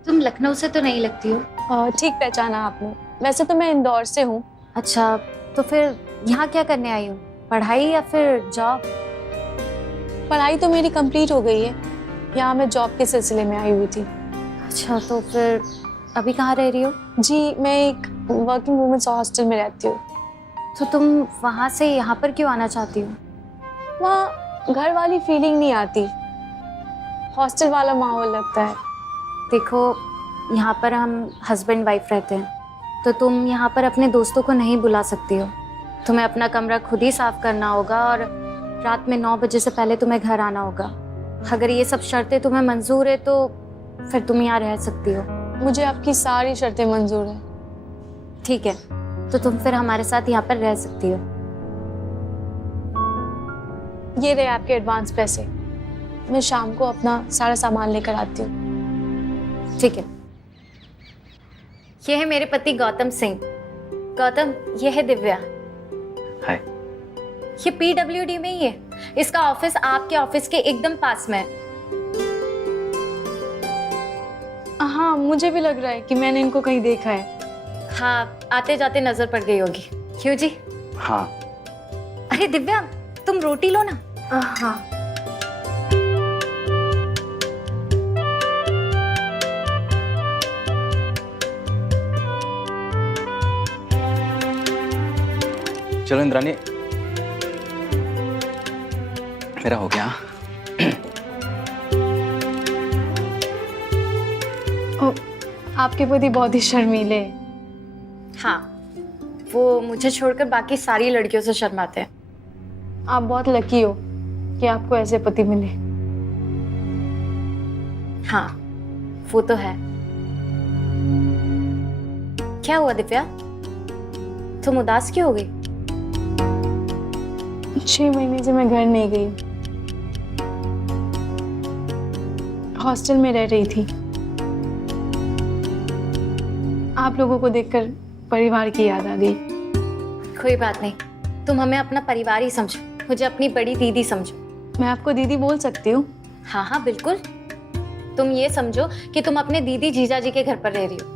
तुम लखनऊ से तो नहीं लगती हो? ठीक पहचाना आपने। वैसे तो मैं इंदौर से हूँ। अच्छा, तो फिर यहाँ क्या करने आई हो? पढ़ाई या फिर जॉब? पढ़ाई तो मेरी कंप्लीट हो गई है, यहाँ मैं जॉब के सिलसिले में आई हुई थी। अच्छा, तो फिर अभी कहाँ रह रही हो? जी, मैं एक वर्किंग वुमेन्स हॉस्टल में रहती हूँ। तो तुम वहाँ से यहाँ पर क्यों आना चाहती हो? वहाँ घर वाली फीलिंग नहीं आती, हॉस्टल वाला माहौल लगता है। देखो यहाँ पर हम हस्बैंड वाइफ रहते हैं, तो तुम यहाँ पर अपने दोस्तों को नहीं बुला सकती हो। तुम्हें अपना कमरा खुद ही साफ करना होगा और रात में 9 बजे से पहले तुम्हें घर आना होगा। अगर ये सब शर्तें तुम्हें मंजूर है तो फिर तुम यहाँ रह सकती हो। मुझे आपकी सारी शर्तें मंजूर है। ठीक है, तो तुम फिर हमारे साथ यहाँ पर रह सकती हो। ये रहे आपके एडवांस पैसे। मैं शाम को अपना सारा सामान लेकर आती हूँ। ठीक है। ये है मेरे पति गौतम सिंह। गौतम, ये है दिव्या। हाय। ये PWD में ही है। इसका ऑफिस आपके ऑफिस के एकदम पास में है। हाँ, मुझे भी लग रहा है कि मैंने इनको कहीं देखा है। हाँ, आते जाते नजर पड़ गई होगी। क्यों जी? हाँ। अरे दिव्या, तुम रोटी लो ना। हाँ। चलो इंद्रानी, मेरा हो गया। आपके पति बहुत ही शर्मीले। हाँ, वो मुझे छोड़कर बाकी सारी लड़कियों से शर्माते हैं। आप बहुत लकी हो कि आपको ऐसे पति मिले। हाँ, वो तो है। क्या हुआ दिव्या? तुम उदास क्यों हो गई? 6 महीने से मैं घर नहीं गई। हॉस्टल में रह रही थी। आप लोगों को देखकर परिवार की याद आ गई। कोई बात नहीं, तुम हमें अपना परिवार ही समझो, मुझे अपनी बड़ी दीदी समझो। मैं आपको दीदी बोल सकती हूँ? हाँ हाँ बिल्कुल। तुम ये समझो कि तुम अपने दीदी जीजा जी के घर पर रह रही हो।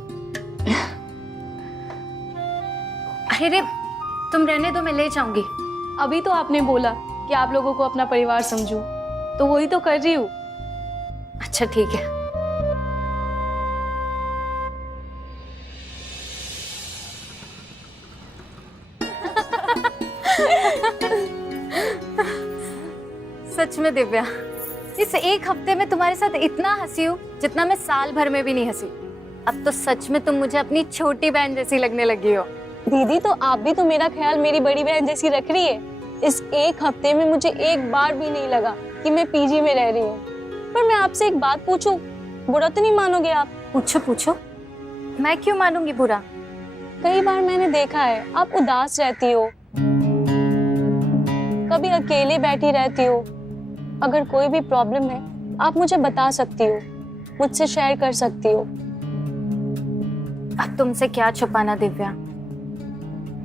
अरे रे, तुम रहने दो, मैं ले जाऊंगी। अभी तो आपने बोला कि आप लोगों को अपना परिवार समझो, तो वही तो कर रही हूँ। अच्छा ठीक है। सच में दिव्या, इस एक हफ्ते में तुम्हारे साथ इतना हंसी हूँ जितना मैं साल भर में भी नहीं हंसी। अब तो सच में तुम मुझे अपनी छोटी बहन जैसी लगने लगी हो। दीदी, तो आप भी तो मेरा ख्याल मेरी बड़ी बहन जैसी रख रही है। इस एक हफ्ते में मुझे एक बार भी नहीं लगा कि मैं पीजी में रह रही हूँ। पर मैं आपसे एक बात पूछूं, बुरा तो नहीं मानोगे आप? पूछो पूछो। मैं क्यों मानूंगी बुरा? कई बार मैंने देखा है आप उदास रहती हो, कभी अकेले बैठी रहती हो। अगर कोई भी प्रॉब्लम है आप मुझे बता सकती हो, मुझसे शेयर कर सकती हो। अब तुमसे क्या छुपाना दिव्या,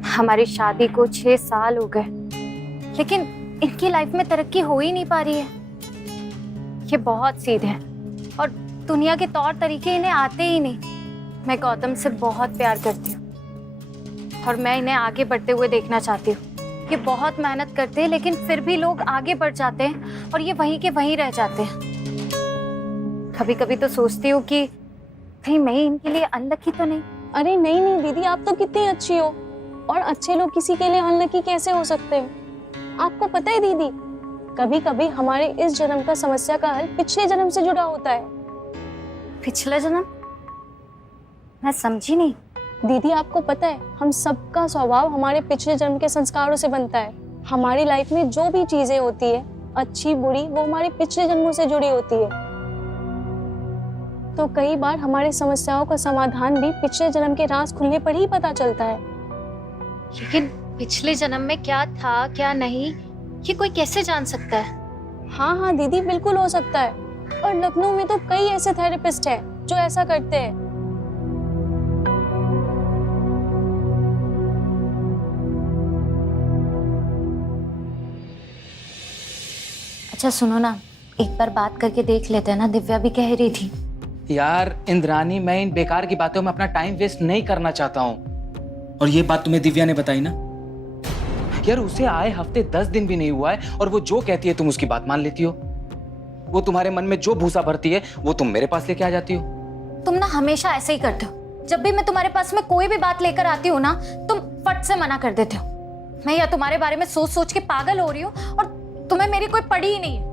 हमारी शादी को 6 साल हो गए, लेकिन इनकी लाइफ में तरक्की हो ही नहीं पा रही है। ये बहुत सीधे हैं और दुनिया के तौर तरीके इन्हें आते ही नहीं। मैं गौतम से बहुत प्यार करती हूँ और मैं इन्हें आगे बढ़ते हुए देखना चाहती हूँ। ये बहुत मेहनत करते हैं लेकिन फिर भी लोग आगे बढ़ जाते हैं और ये वहीं के वहीं रह जाते हैं। कभी कभी तो सोचती हूँ कि कहीं मैं इनके लिए अनलकी तो नहीं। अरे नहीं नहीं दीदी, आप तो कितनी अच्छी हो, और अच्छे लोग किसी के लिए अनलकी कैसे हो सकते हैं? आपको पता है दीदी, कभी कभी हमारे इस जन्म का समस्या का हल पिछले जन्म से जुड़ा होता है। पिछला जन्म? मैं समझी नहीं। दीदी, आपको पता है हम सबका स्वभाव हमारे पिछले जन्म के संस्कारों से बनता है। हमारी लाइफ में जो भी चीजें होती है, अच्छी बुरी, वो हमारे पिछले जन्मों से जुड़ी होती है। तो कई बार हमारी समस्याओं का समाधान भी पिछले जन्म के राज खुलने पर ही पता चलता है। लेकिन पिछले जन्म में क्या था क्या नहीं, ये कोई कैसे जान सकता है? हाँ हाँ दीदी, बिल्कुल हो सकता है। और लखनऊ में तो कई ऐसे थेरेपिस्ट हैं जो ऐसा करते हैं। अच्छा सुनो ना, एक बार बात करके देख लेते हैं ना, दिव्या भी कह रही थी। यार इंद्रानी, मैं इन बेकार की बातों में अपना टाइम वेस्ट नहीं करना चाहता हूँ। और ये बात तुम्हें दिव्या ने बताई ना? यार उसे आए हफ्ते 10 दिन भी नहीं हुआ है और वो जो कहती है तुम उसकी बात मान लेती हो। वो तुम्हारे मन में जो भूसा भरती है वो तुम मेरे पास लेके आ जाती हो। तुम ना हमेशा ऐसे ही करते हो। जब भी मैं तुम्हारे पास में कोई भी बात लेकर आती हूँ ना, तुम फट से मना कर देते हो। मैं या तुम्हारे बारे में सोच सोच के पागल हो रही हूँ और तुम्हें मेरी कोई पड़ी ही नहीं है।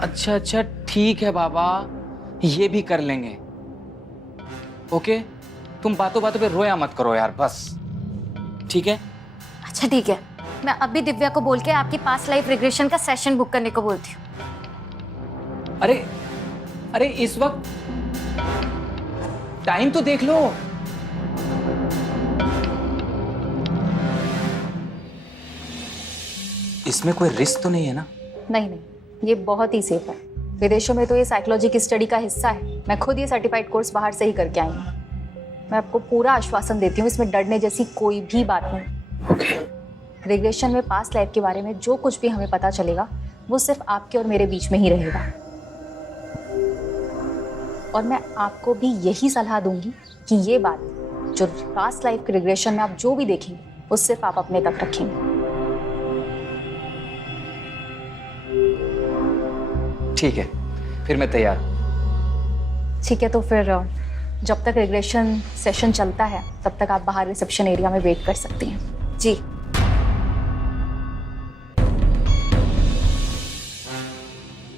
अच्छा अच्छा ठीक है बाबा, ये भी कर लेंगे। ओके, तुम बातों बातों पे रोया मत करो यार, बस ठीक है? अच्छा ठीक है, मैं अभी दिव्या को बोल के आपकी पास्ट लाइफ रिग्रेशन का सेशन बुक करने को बोलती हूँ। अरे अरे इस वक्त टाइम तो देख लो। इसमें कोई रिस्क तो नहीं है ना? नहीं नहीं, ये बहुत ही सेफ है। विदेशों में तो ये साइकोलॉजी की स्टडी का हिस्सा है। मैं खुद ये सर्टिफाइड कोर्स बाहर से ही करके आई हूँ। मैं आपको पूरा आश्वासन देती हूँ, इसमें डरने जैसी कोई भी बात नहीं। ओके। रिग्रेशन में पास्ट लाइफ के बारे में जो कुछ भी हमें पता चलेगा वो सिर्फ आपके और मेरे बीच में ही रहेगा। और मैं आपको भी यही सलाह दूंगी कि ये बात जो पास्ट लाइफ के रिग्रेशन में आप जो भी देखेंगे वो सिर्फ आप अपने तक रखेंगे। ठीक है, फिर मैं तैयार। ठीक है, तो फिर जब तक रिग्रेशन सेशन चलता है तब तक आप बाहर रिसेप्शन एरिया में वेट कर सकती हैं। जी।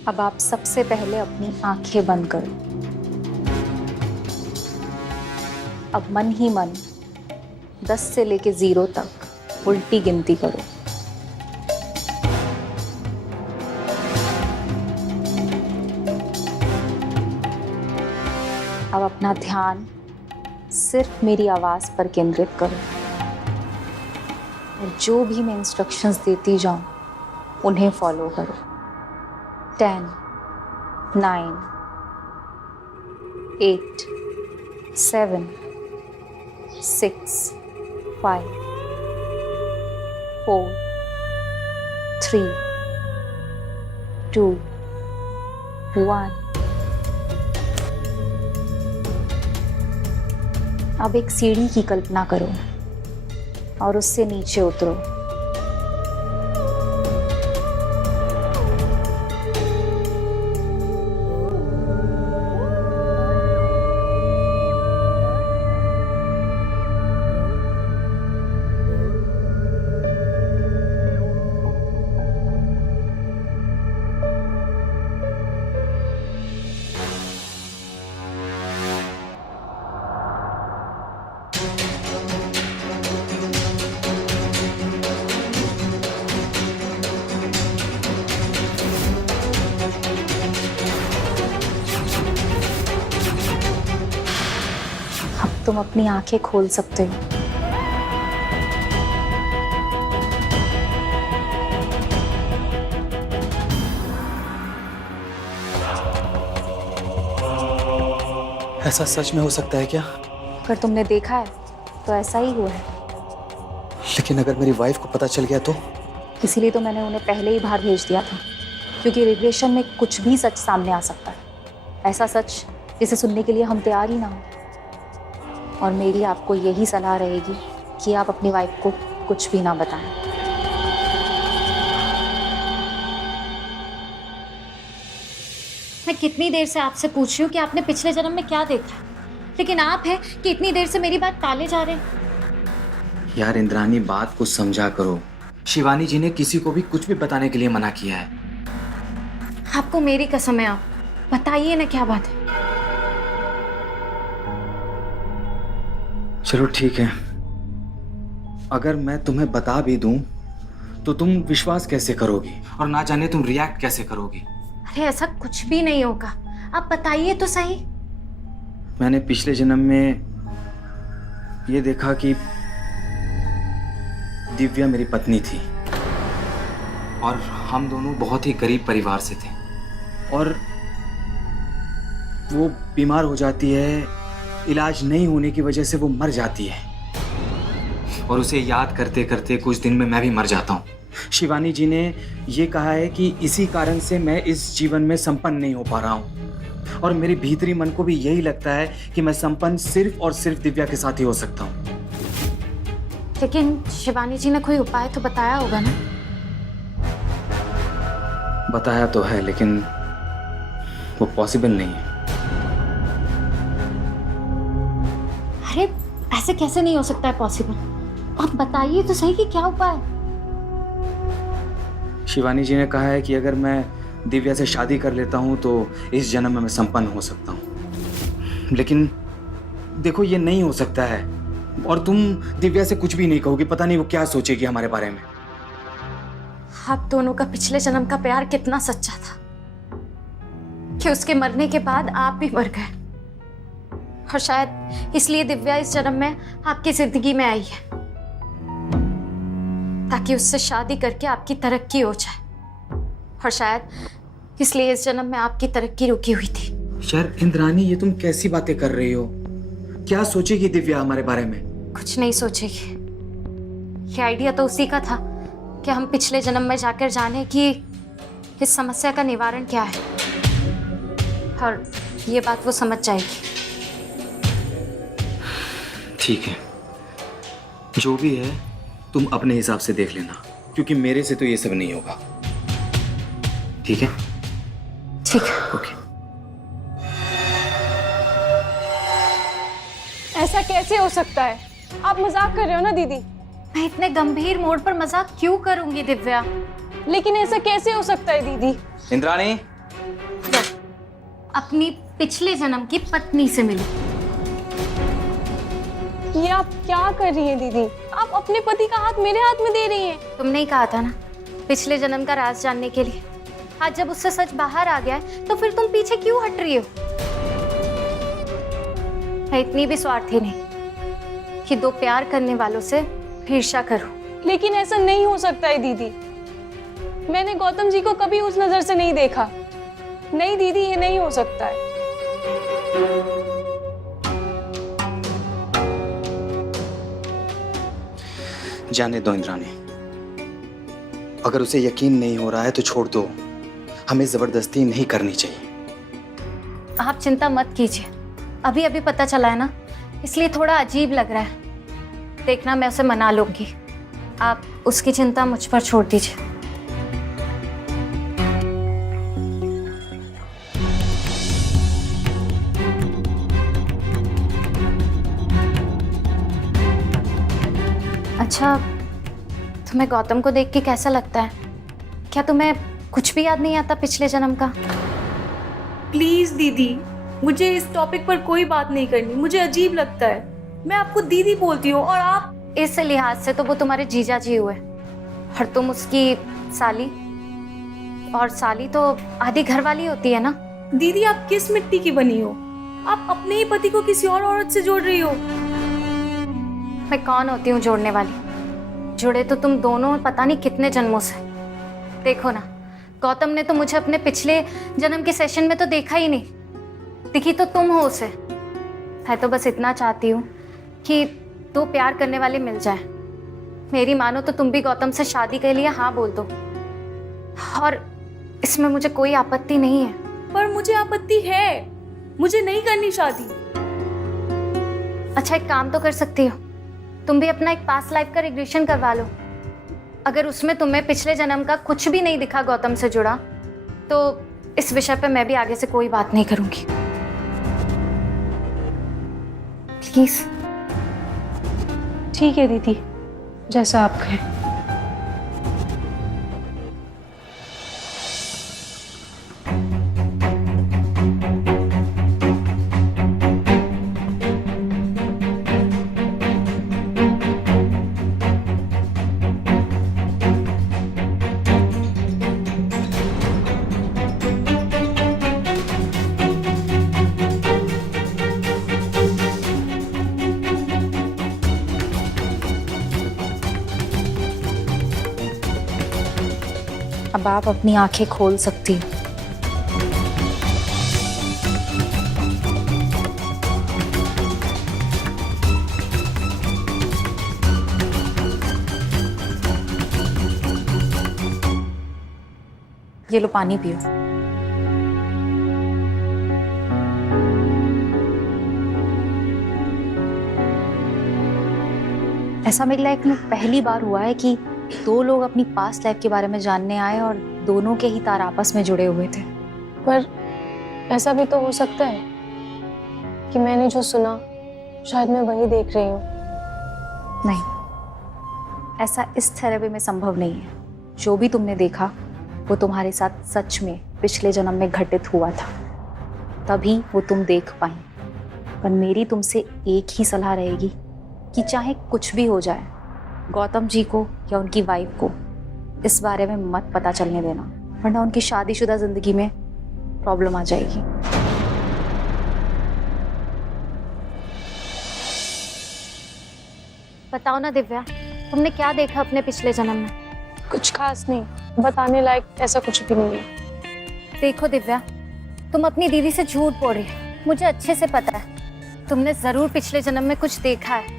अब आप सबसे पहले अपनी आंखें बंद करो। अब मन ही मन 10 से लेके 0 तक उल्टी गिनती करो। अब अपना ध्यान सिर्फ मेरी आवाज पर केंद्रित करो और जो भी मैं इंस्ट्रक्शंस देती जाऊं उन्हें फॉलो करो। 10, 9, 8, 7, 6, 5, 4, 3, 2, 1। अब एक सीढ़ी की कल्पना करो और उससे नीचे उतरो। तुम अपनी आंखें खोल सकते हो। ऐसा सच में हो सकता है क्या? अगर तुमने देखा है तो ऐसा ही हुआ है। लेकिन अगर मेरी वाइफ को पता चल गया तो? इसीलिए तो मैंने उन्हें पहले ही बाहर भेज दिया था, क्योंकि रिग्रेशन में कुछ भी सच सामने आ सकता है। ऐसा सच जिसे सुनने के लिए हम तैयार ही ना हो। और मेरी आपको यही सलाह रहेगी कि आप अपनी वाइफ को कुछ भी ना बताएं। मैं कितनी देर से आपसे पूछ रही हूँ कि आपने पिछले जन्म में क्या देखा, लेकिन आप हैं कि इतनी देर से मेरी बात टाले जा रहे हैं। यार इंद्रानी, बात को समझा करो। शिवानी जी ने किसी को भी कुछ भी बताने के लिए मना किया है। आपको मेरी कसम है, आप बताइए ना क्या बात है। चलो ठीक है, अगर मैं तुम्हें बता भी दूं तो तुम विश्वास कैसे करोगी और ना जाने तुम रिएक्ट कैसे करोगी। अरे ऐसा कुछ भी नहीं होगा, आप बताइए तो सही। मैंने पिछले जन्म में ये देखा कि दिव्या मेरी पत्नी थी और हम दोनों बहुत ही गरीब परिवार से थे और वो बीमार हो जाती है, इलाज नहीं होने की वजह से वो मर जाती है और उसे याद करते करते कुछ दिन में मैं भी मर जाता हूँ। शिवानी जी ने ये कहा है कि इसी कारण से मैं इस जीवन में संपन्न नहीं हो पा रहा हूँ और मेरे भीतरी मन को भी यही लगता है कि मैं संपन्न सिर्फ और सिर्फ दिव्या के साथ ही हो सकता हूँ। लेकिन शिवानी जी ने कोई उपाय तो बताया होगा ना? बताया तो है, लेकिन वो पॉसिबल नहीं है। अरे ऐसे कैसे नहीं हो सकता है पॉसिबल? आप बताइए तो सही कि क्या उपाय। शिवानी जी ने कहा है कि अगर मैं दिव्या से शादी कर लेता हूं तो इस जन्म में मैं संपन्न हो सकता हूं। लेकिन देखो ये नहीं हो सकता है और तुम दिव्या से कुछ भी नहीं कहोगी, पता नहीं वो क्या सोचेगी हमारे बारे में। आप दोनों का पिछले जन्म का प्यार कितना सच्चा था कि उसके मरने के बाद आप भी मर गए और शायद इसलिए दिव्या इस जन्म में आपकी जिंदगी में आई है ताकि उससे शादी करके आपकी तरक्की हो जाए। और शायद इसलिए इस जन्म में आपकी तरक्की रुकी हुई थी। यार इंद्रानी, ये तुम कैसी बातें कर रही हो? क्या सोचेगी दिव्या हमारे बारे में? कुछ नहीं सोचेगी। ये आइडिया तो उसी का था कि हम पिछले जन्म में जाकर जाने कि इस समस्या का निवारण क्या है, और ये बात वो समझ जाएगी। ठीक है, जो भी है तुम अपने हिसाब से देख लेना, क्योंकि मेरे से तो ये सब नहीं होगा। ठीक है? ठीक है। ओके। ऐसा कैसे हो सकता है? आप मजाक कर रहे हो ना दीदी? मैं इतने गंभीर मोड पर मजाक क्यों करूंगी दिव्या? लेकिन ऐसा कैसे हो सकता है दीदी? इंद्रानी, अपनी पिछले जन्म की पत्नी से मिलो। ये आप क्या कर रही हैं दीदी? आप अपने पति का हाथ मेरे हाथ में दे रही हैं। तुमने ही कहा था ना पिछले जन्म का राज जानने के लिए। आज जब उससे सच बाहर आ गया है तो फिर तुम पीछे क्यों हट रही हो? मैं इतनी भी स्वार्थी नहीं कि दो प्यार करने वालों से ईर्ष्या करूं। लेकिन ऐसा नहीं हो सकता है दीदी। मैंने गौतम जी को कभी उस नजर से नहीं देखा। नहीं दीदी, ये नहीं हो सकता है। जाने दो इंद्रानी, अगर उसे यकीन नहीं हो रहा है तो छोड़ दो। हमें जबरदस्ती नहीं करनी चाहिए। आप चिंता मत कीजिए, अभी अभी पता चला है ना, इसलिए थोड़ा अजीब लग रहा है। देखना, मैं उसे मना लूंगी। आप उसकी चिंता मुझ पर छोड़ दीजिए। अच्छा, तुम्हें गौतम को देख के कैसा लगता है? क्या तुम्हें कुछ भी याद नहीं आता पिछले जन्म का? प्लीज दीदी, मुझे इस टॉपिक पर कोई बात नहीं करनी। मुझे अजीब लगता है। मैं आपको दीदी बोलती हूँ और आप इस लिहाज से तो वो तुम्हारे जीजा जी हुए, और तुम उसकी साली, और साली तो आधी घरवाली होती है ना। दीदी, आप किस मिट्टी की बनी हो? आप अपने ही पति को किसी और औरत से जोड़ रही हो। मैं कौन होती हूँ जोड़ने वाली? जुड़े तो तुम दोनों पता नहीं कितने जन्मों से। देखो ना, गौतम ने तो मुझे अपने पिछले जन्म के सेशन में तो देखा ही नहीं। दिखी तो तुम हो उसे। मैं तो बस इतना चाहती हूँ कि दो प्यार करने वाले मिल जाए। मेरी मानो तो तुम भी गौतम से शादी के लिए हाँ बोल दो, और इसमें मुझे कोई आपत्ति नहीं है। पर मुझे आपत्ति है। मुझे नहीं करनी शादी। अच्छा, एक काम तो कर सकती हो, तुम भी अपना एक पास्ट लाइफ का रिग्रेशन करवा लो। अगर उसमें तुम्हें पिछले जन्म का कुछ भी नहीं दिखा गौतम से जुड़ा, तो इस विषय पे मैं भी आगे से कोई बात नहीं करूंगी। प्लीज। ठीक है दीदी, जैसा आप कहें। अब आप अपनी आंखें खोल सकती हो। ये लो, पानी पियो। ऐसा मेरी लाइफ में पहली बार हुआ है कि दो लोग अपनी पास्ट लाइफ के बारे में जानने आए और दोनों के ही तार आपस में जुड़े हुए थे। पर ऐसा भी तो हो सकता है कि मैंने जो सुना शायद मैं वही देख रही हूँ। नहीं, ऐसा इस थेरेपी में संभव नहीं है। जो भी तुमने देखा वो तुम्हारे साथ सच में पिछले जन्म में घटित हुआ था, तभी वो तुम देख पाई। पर मेरी तुमसे एक ही सलाह रहेगी कि चाहे कुछ भी हो जाए, गौतम जी को या उनकी वाइफ को इस बारे में मत पता चलने देना, वरना उनकी शादीशुदा जिंदगी में प्रॉब्लम आ जाएगी। बताओ ना दिव्या, तुमने क्या देखा अपने पिछले जन्म में? कुछ खास नहीं, बताने लायक ऐसा कुछ भी नहीं है। देखो दिव्या, तुम अपनी दीदी से झूठ बोल रही हो। मुझे अच्छे से पता है तुमने जरूर पिछले जन्म में कुछ देखा है,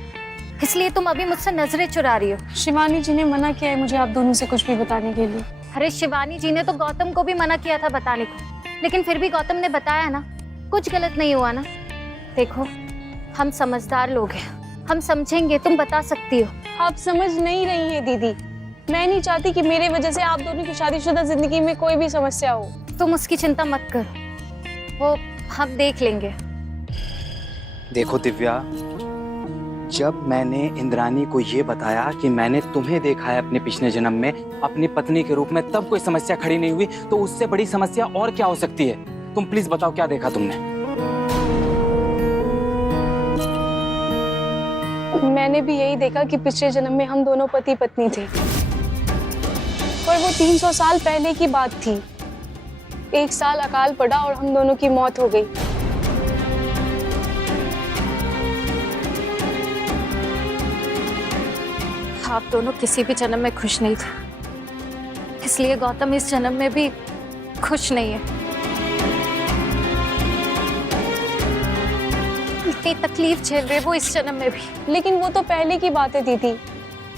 इसलिए तुम अभी मुझसे नजरें चुरा रही हो। शिवानी जी ने मना किया है मुझे आप दोनों से कुछ भी बताने के लिए। अरे शिवानी जी ने तो गौतम को भी मना किया था बताने को, लेकिन फिर भी गौतम ने बताया ना, कुछ गलत नहीं हुआ ना। देखो हम समझदार लोग हैं, हम समझेंगे, तुम बता सकती हो। आप समझ नहीं रही हैं दीदी, मैं नहीं चाहती कि मेरे वजह से आप दोनों की शादीशुदा जिंदगी में कोई भी समस्या हो। तुम उसकी चिंता मत करो, वो हम देख लेंगे। देखो दिव्या, जब मैंने इंद्रानी को ये बताया कि मैंने तुम्हें देखा है अपने पिछले जन्म में अपनी पत्नी के रूप में, तब कोई समस्या खड़ी नहीं हुई, तो उससे बड़ी समस्या और क्या हो सकती है? तुम प्लीज बताओ क्या देखा तुमने? मैंने भी यही देखा कि पिछले जन्म में हम दोनों पति पत्नी थे, पर वो 300 साल पहले की बात थी। 1 साल अकाल पड़ा और हम दोनों की मौत हो गई। आप दोनों किसी भी जन्म में खुश नहीं थे, इसलिए गौतम इस जन्म में भी खुश नहीं है। इतनी तकलीफ झेल रहे वो इस जन्म में भी। लेकिन वो तो पहले की बात है दीदी,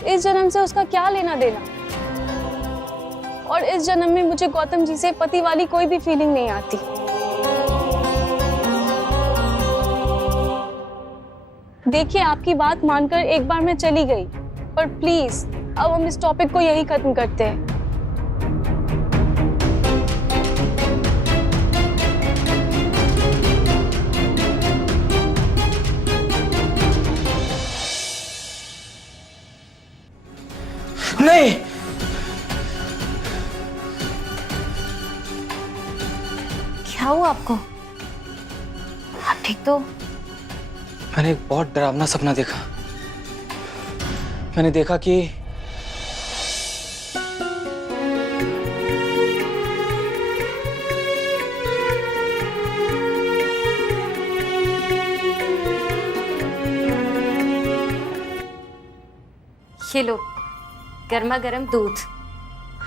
इस जन्म से उसका क्या लेना देना। और इस जन्म में मुझे गौतम जी से पति वाली कोई भी फीलिंग नहीं आती। देखिए, आपकी बात मानकर एक बार मैं चली गई, पर प्लीज अब हम इस टॉपिक को यही खत्म करते हैं। नहीं, क्या हुआ आपको? आप ठीक तो? मैंने एक बहुत डरावना सपना देखा। मैंने देखा कि ये लो गर्मा गर्म दूध,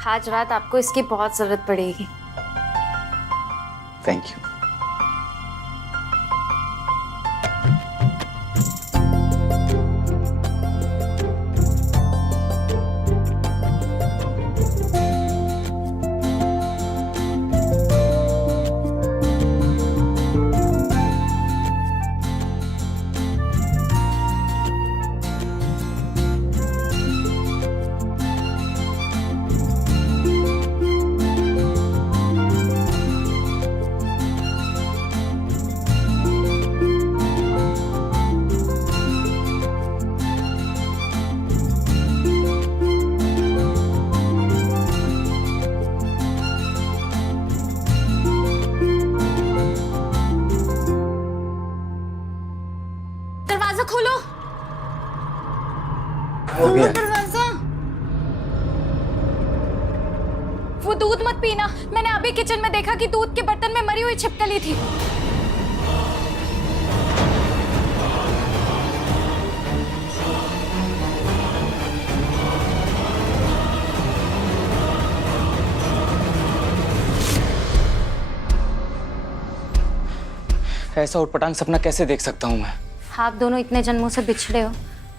आज रात आपको इसकी बहुत जरूरत पड़ेगी। Thank you. दरवाजा खोलो, हो गया। दरवाजा। वो दूध मत पीना, मैंने अभी किचन में देखा कि दूध के बर्तन में मरी हुई छिपकली थी। ऐसा उटपटांग सपना कैसे देख सकता हूँ मैं? आप दोनों इतने जन्मों से बिछड़े हो,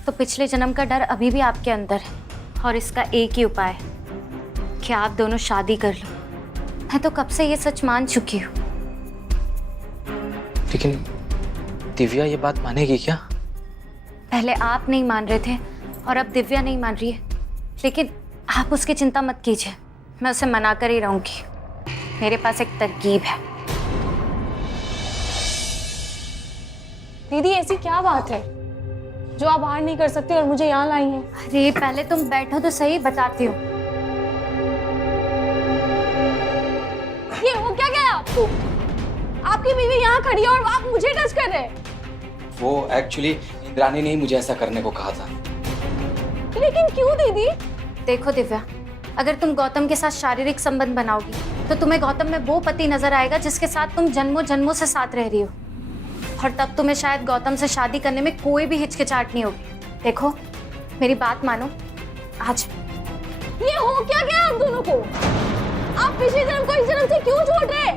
तो पिछले जन्म का डर अभी भी आपके अंदर है, और इसका एक ही उपाय है कि आप दोनों शादी कर लो। मैं तो कब से ये सच मान चुकी हूँ। लेकिन दिव्या ये बात मानेगी क्या? पहले आप नहीं मान रहे थे और अब दिव्या नहीं मान रही है, लेकिन आप उसकी चिंता मत कीजिए, मैं उसे मना कर ही रहूंगी। मेरे पास एक तरकीब है। दीदी, ऐसी क्या बात है जो आप बाहर नहीं कर सकती और मुझे यहाँ लाई हैं? अरे पहले तुम बैठो तो सही, बताती हूँ। ये हो क्या गया आपको? आपकी बीवी यहाँ खड़ी है और आप मुझे टच कर रहे हैं। वो एक्चुअली इंद्रानी ने ही मुझे ऐसा करने को कहा था। लेकिन क्यों दीदी? देखो दिव्या, अगर तुम गौतम के साथ शारीरिक संबंध बनाओगी तो तुम्हें गौतम में वो पति नजर आएगा जिसके साथ तुम जन्मों जन्मों से साथ रह रही हो, और तब तुम्हें शायद गौतम से शादी करने में कोई भी हिचकिचाहट नहीं होगी। देखो मेरी बात मानो, आज ये हो क्या गया आप दोनों को? आप पिछले जन्म को इस जन्म से क्यों जोड़ रहे?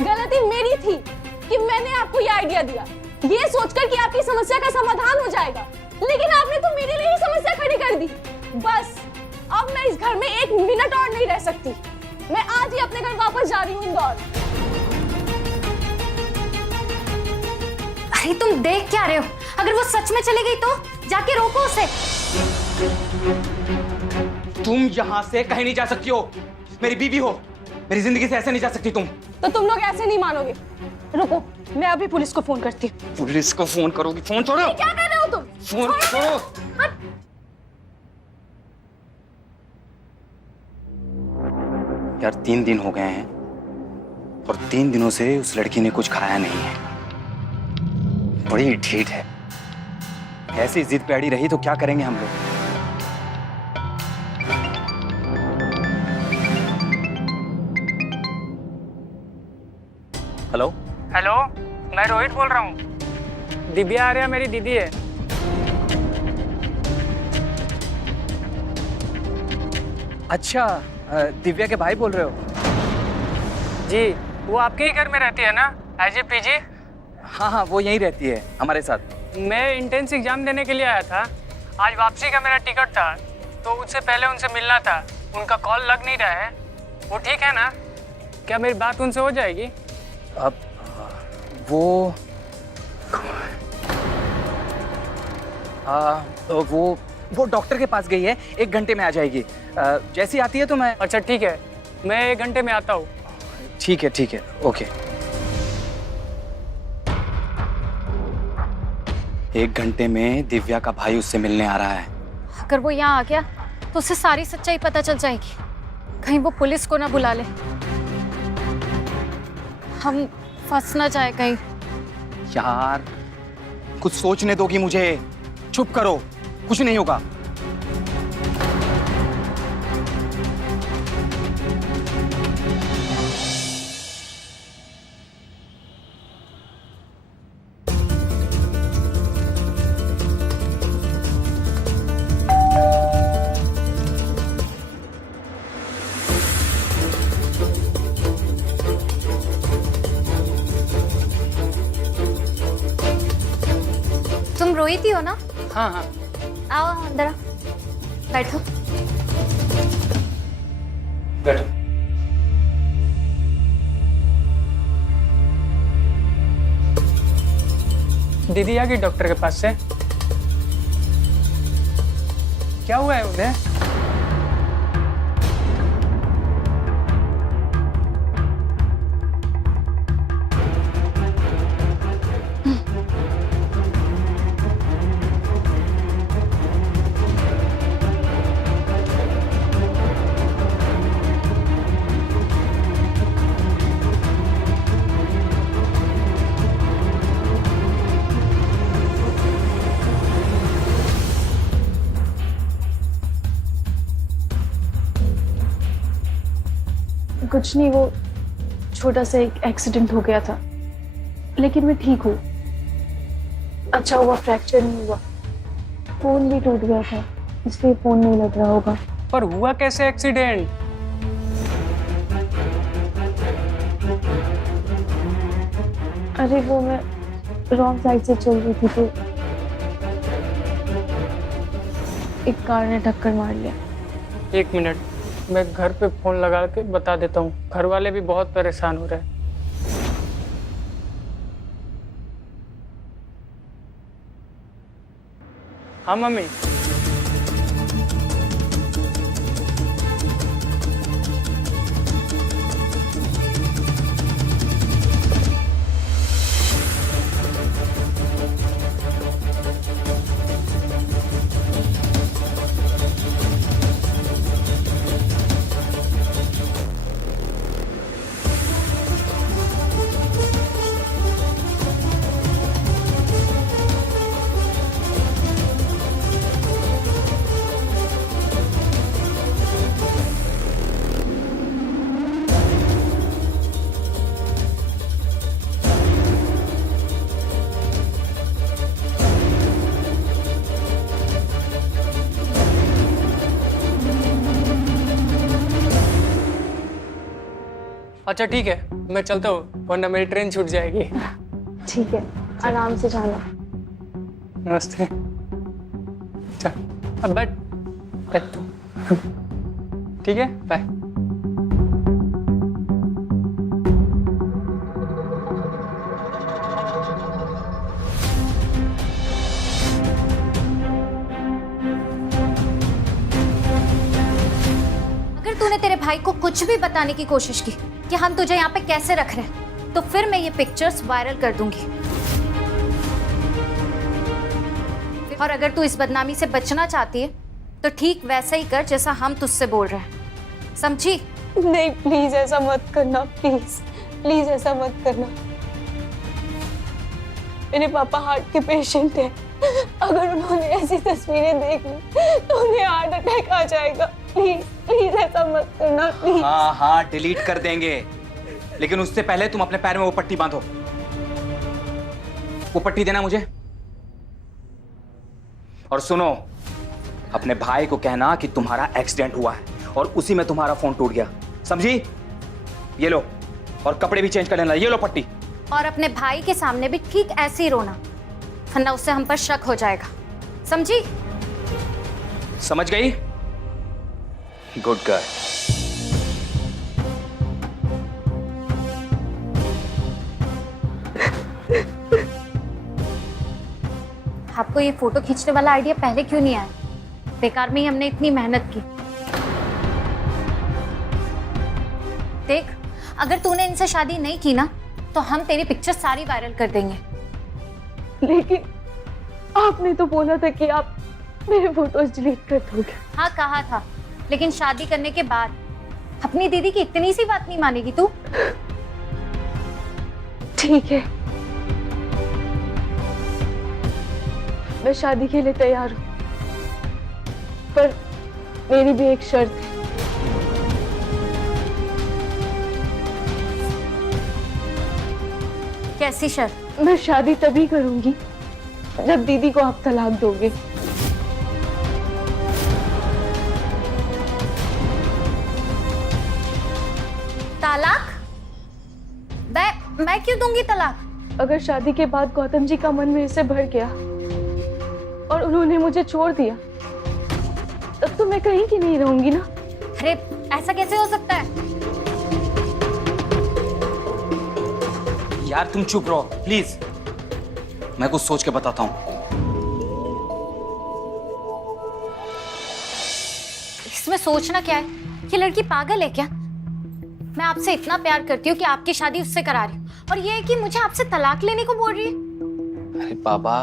गलती मेरी थी कि मैंने आपको ये आइडिया दिया, ये सोचकर कि आपकी समस्या का समाधान हो जाएगा, लेकिन आपने तो मेरे लिए ही समस्या खड़ी कर दी। बस अब मैं इस घर में एक मिनट और नहीं रह सकती। मैं आज ही अपने घर वापस जा रही हूँ इंदौर। अरे तुम देख क्या रहे हो? अगर वो सच में चली गई तो जाके रोको उसे। तुम यहाँ से कहीं नहीं जा सकती हो। मेरी बीवी हो, मेरी जिंदगी से ऐसे नहीं जा सकती तुम। तो तुम लोग ऐसे नहीं मानोगे। रुको, मैं अभी पुलिस को फोन करती हूँ। पुलिस को फोन करोगी? फोन छोड़ो। क्या कर रहे हो तुम? फोन छोड़ो। यार 3 दिन हो गए हैं और 3 दिनों से उस लड़की ने कुछ खाया नहीं है। बड़ी ढीठ है। ऐसी जिद पे अड़ी रही तो क्या करेंगे हम लोग? हेलो हेलो, मैं रोहित बोल रहा हूँ। दिव्या आर्या मेरी दीदी है। अच्छा, दिव्या के भाई बोल रहे हो? जी, वो आपके ही घर में रहती है ना, एज ए पीजी? हाँ हाँ, वो यहीं रहती है हमारे साथ। मैं एंट्रेंस एग्जाम देने के लिए आया था। आज वापसी का मेरा टिकट था, तो उससे पहले उनसे मिलना था। उनका कॉल लग नहीं रहा है। वो ठीक है ना? क्या मेरी बात उनसे हो जाएगी? अब वो वो डॉक्टर के पास गई है, 1 घंटे में आ जाएगी। जैसी आती है तो मैं। अच्छा ठीक है, मैं 1 घंटे में आता हूँ। ठीक है, ओके। 1 घंटे में दिव्या का भाई उससे मिलने आ रहा है। अगर वो यहाँ आ गया तो उसे सारी सच्चाई पता चल जाएगी। कहीं वो पुलिस को ना बुला ले, हम फंस ना जाए कहीं। यार कुछ सोचने दोगी मुझे? चुप करो, कुछ नहीं होगा। तुम रोई थी हो ना? हाँ हाँ। आओ अंदर आओ, बैठो। बैठो। दीदी आ गई डॉक्टर के पास से? क्या हुआ है उन्हें? कुछ नहीं, वो छोटा सा एक एक्सीडेंट हो गया था, लेकिन मैं ठीक हूँ। अच्छा हुआ फ्रैक्चर नहीं हुआ। फोन भी टूट गया था, इसलिए फोन नहीं लग रहा होगा। पर हुआ कैसे एक्सीडेंट? अरे वो मैं रॉन्ग साइड से चल रही थी तो एक कार ने टक्कर मार लिया। 1 मिनट, मैं घर पे फोन लगा के बता देता हूँ। घर वाले भी बहुत परेशान हो रहे हैं। हाँ मम्मी। अच्छा ठीक है, मैं चलता हूँ वरना मेरी ट्रेन छूट जाएगी। ठीक है, आराम से जाना। नमस्ते। चल अब बैठ तू। ठीक है, बाय। अगर तूने तेरे भाई को कुछ भी बताने की कोशिश की कि हम तुझे यहाँ पे कैसे रख रहे हैं, तो फिर मैं ये पिक्चर्स वायरल कर दूंगी। और अगर तू इस बदनामी से बचना चाहती है तो ठीक वैसा ही कर जैसा हम तुझसे बोल रहे हैं, समझी? नहीं प्लीज ऐसा मत करना, प्लीज प्लीज ऐसा मत करना। मेरे पापा हार्ट के पेशेंट हैं। अगर उन्होंने ऐसी तस्वीरें देख ली तो उन्हें हार्ट अटैक आ जाएगा। प्लीज प्लीज ऐसा मत करना, प्लीज। हाँ हाँ डिलीट कर देंगे, लेकिन उससे पहले तुम अपने पैर में वो पट्टी बांधो। वो पट्टी देना मुझे। और सुनो, अपने भाई को कहना कि तुम्हारा एक्सीडेंट हुआ है और उसी में तुम्हारा फोन टूट गया, समझी? ये लो, और कपड़े भी चेंज कर लेना। ये लो पट्टी। और अपने भाई के सामने भी ठीक ऐसे ही रोना, वरना उससे हम पर शक हो जाएगा, समझी? समझ गई? Good girl. आपको ये फोटो खींचने वाला आइडिया पहले क्यों नहीं आया? बेकार में ही हमने इतनी मेहनत की। देख, अगर तूने इनसे शादी नहीं की ना तो हम तेरी पिक्चर सारी वायरल कर देंगे। लेकिन आपने तो बोला था कि आप मेरे फोटोज डिलीट कर दोगे। हाँ कहा था, लेकिन शादी करने के बाद अपनी दीदी की इतनी सी बात नहीं मानेगी तू? ठीक है, मैं शादी के लिए तैयार हूँ, पर मेरी भी एक शर्त है। कैसी शर्त? मैं शादी तभी करूंगी जब दीदी को आप तलाक दोगे। तलाक? मैं क्यों दूंगी तलाक? अगर शादी के बाद गौतम जी का मन मेरे से भर गया और उन्होंने मुझे छोड़ दिया, तब तो मैं कहीं की नहीं रहूंगी ना। अरे ऐसा कैसे हो सकता है? यार तुम चुप रहो प्लीज, मैं कुछ सोच के बताता हूं। इसमें सोचना क्या है? ये लड़की पागल है क्या? मैं आपसे इतना प्यार करती हूँ कि आपकी शादी उससे करा रही हूँ, और ये है कि मुझे आपसे तलाक लेने को बोल रही है। अरे बाबा,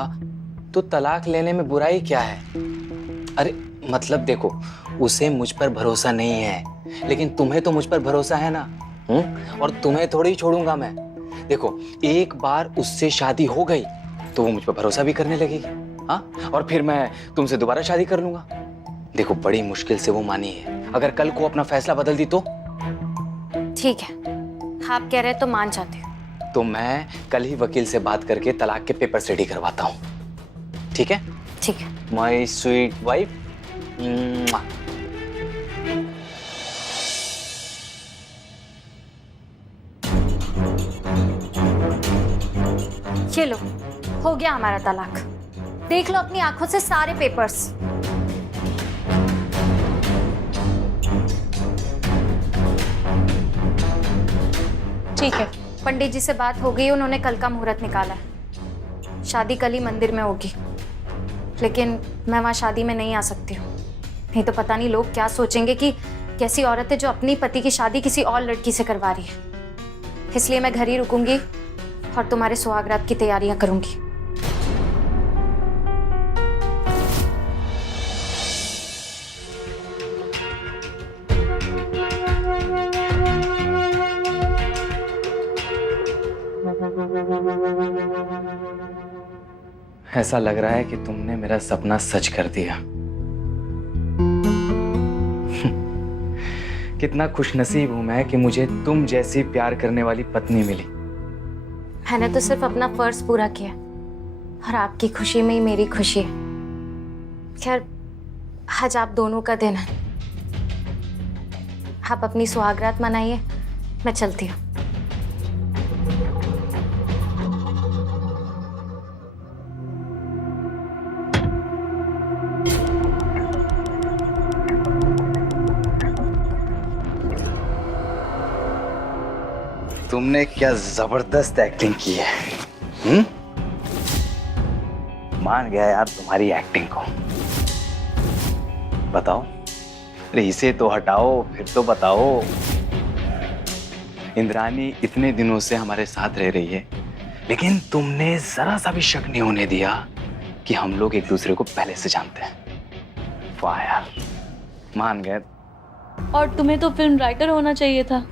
तो तलाक लेने में बुराई क्या है? अरे मतलब देखो, उसे मुझ पर भरोसा नहीं है, लेकिन तुम्हें तो मुझ पर भरोसा है ना। और तुम्हें थोड़ी ही छोड़ूंगा मैं। देखो, एक बार उससे शादी हो गई तो वो मुझ पर भरोसा भी करने लगेगी। हाँ, और फिर मैं तुमसे दोबारा शादी कर लूंगा। देखो, बड़ी मुश्किल से वो मानी है। अगर कल को अपना फैसला बदल दी तो? ठीक है, आप कह रहे हैं तो मान जाते हो। तो मैं कल ही वकील से बात करके तलाक के पेपर्स रेडी करवाता हूँ। ठीक है? ठीक है। My sweet wife. ये लो, हो गया हमारा तलाक। देख लो अपनी आंखों से सारे पेपर्स। ठीक है। पंडित जी से बात हो गई, उन्होंने कल का मुहूर्त निकाला है। शादी कल ही मंदिर में होगी, लेकिन मैं वहां शादी में नहीं आ सकती हूँ। नहीं तो पता नहीं लोग क्या सोचेंगे कि कैसी औरत है जो अपनी पति की शादी किसी और लड़की से करवा रही है। इसलिए मैं घर ही रुकूंगी और तुम्हारे सुहागरात की तैयारियां करूंगी। ऐसा लग रहा है कि तुमने मेरा सपना सच कर दिया। कितना खुशनसीब हूं मैं कि मुझे तुम जैसी प्यार करने वाली पत्नी मिली। मैंने तो सिर्फ अपना फर्ज पूरा किया, और आपकी खुशी में ही मेरी खुशी है। खैर, आज आप दोनों का दिन है। आप अपनी सुहागरात मनाइए मैं चलती हूँ। तुमने क्या जबरदस्त एक्टिंग की है। मान गया यार तुम्हारी एक्टिंग को। बताओ, अरे इसे तो हटाओ, फिर तो बताओ। इंद्रानी इतने दिनों से हमारे साथ रह रही है, लेकिन तुमने जरा सा भी शक नहीं होने दिया कि हम लोग एक दूसरे को पहले से जानते हैं। वाह यार, मान गए। और तुम्हें तो फिल्म राइटर होना चाहिए था।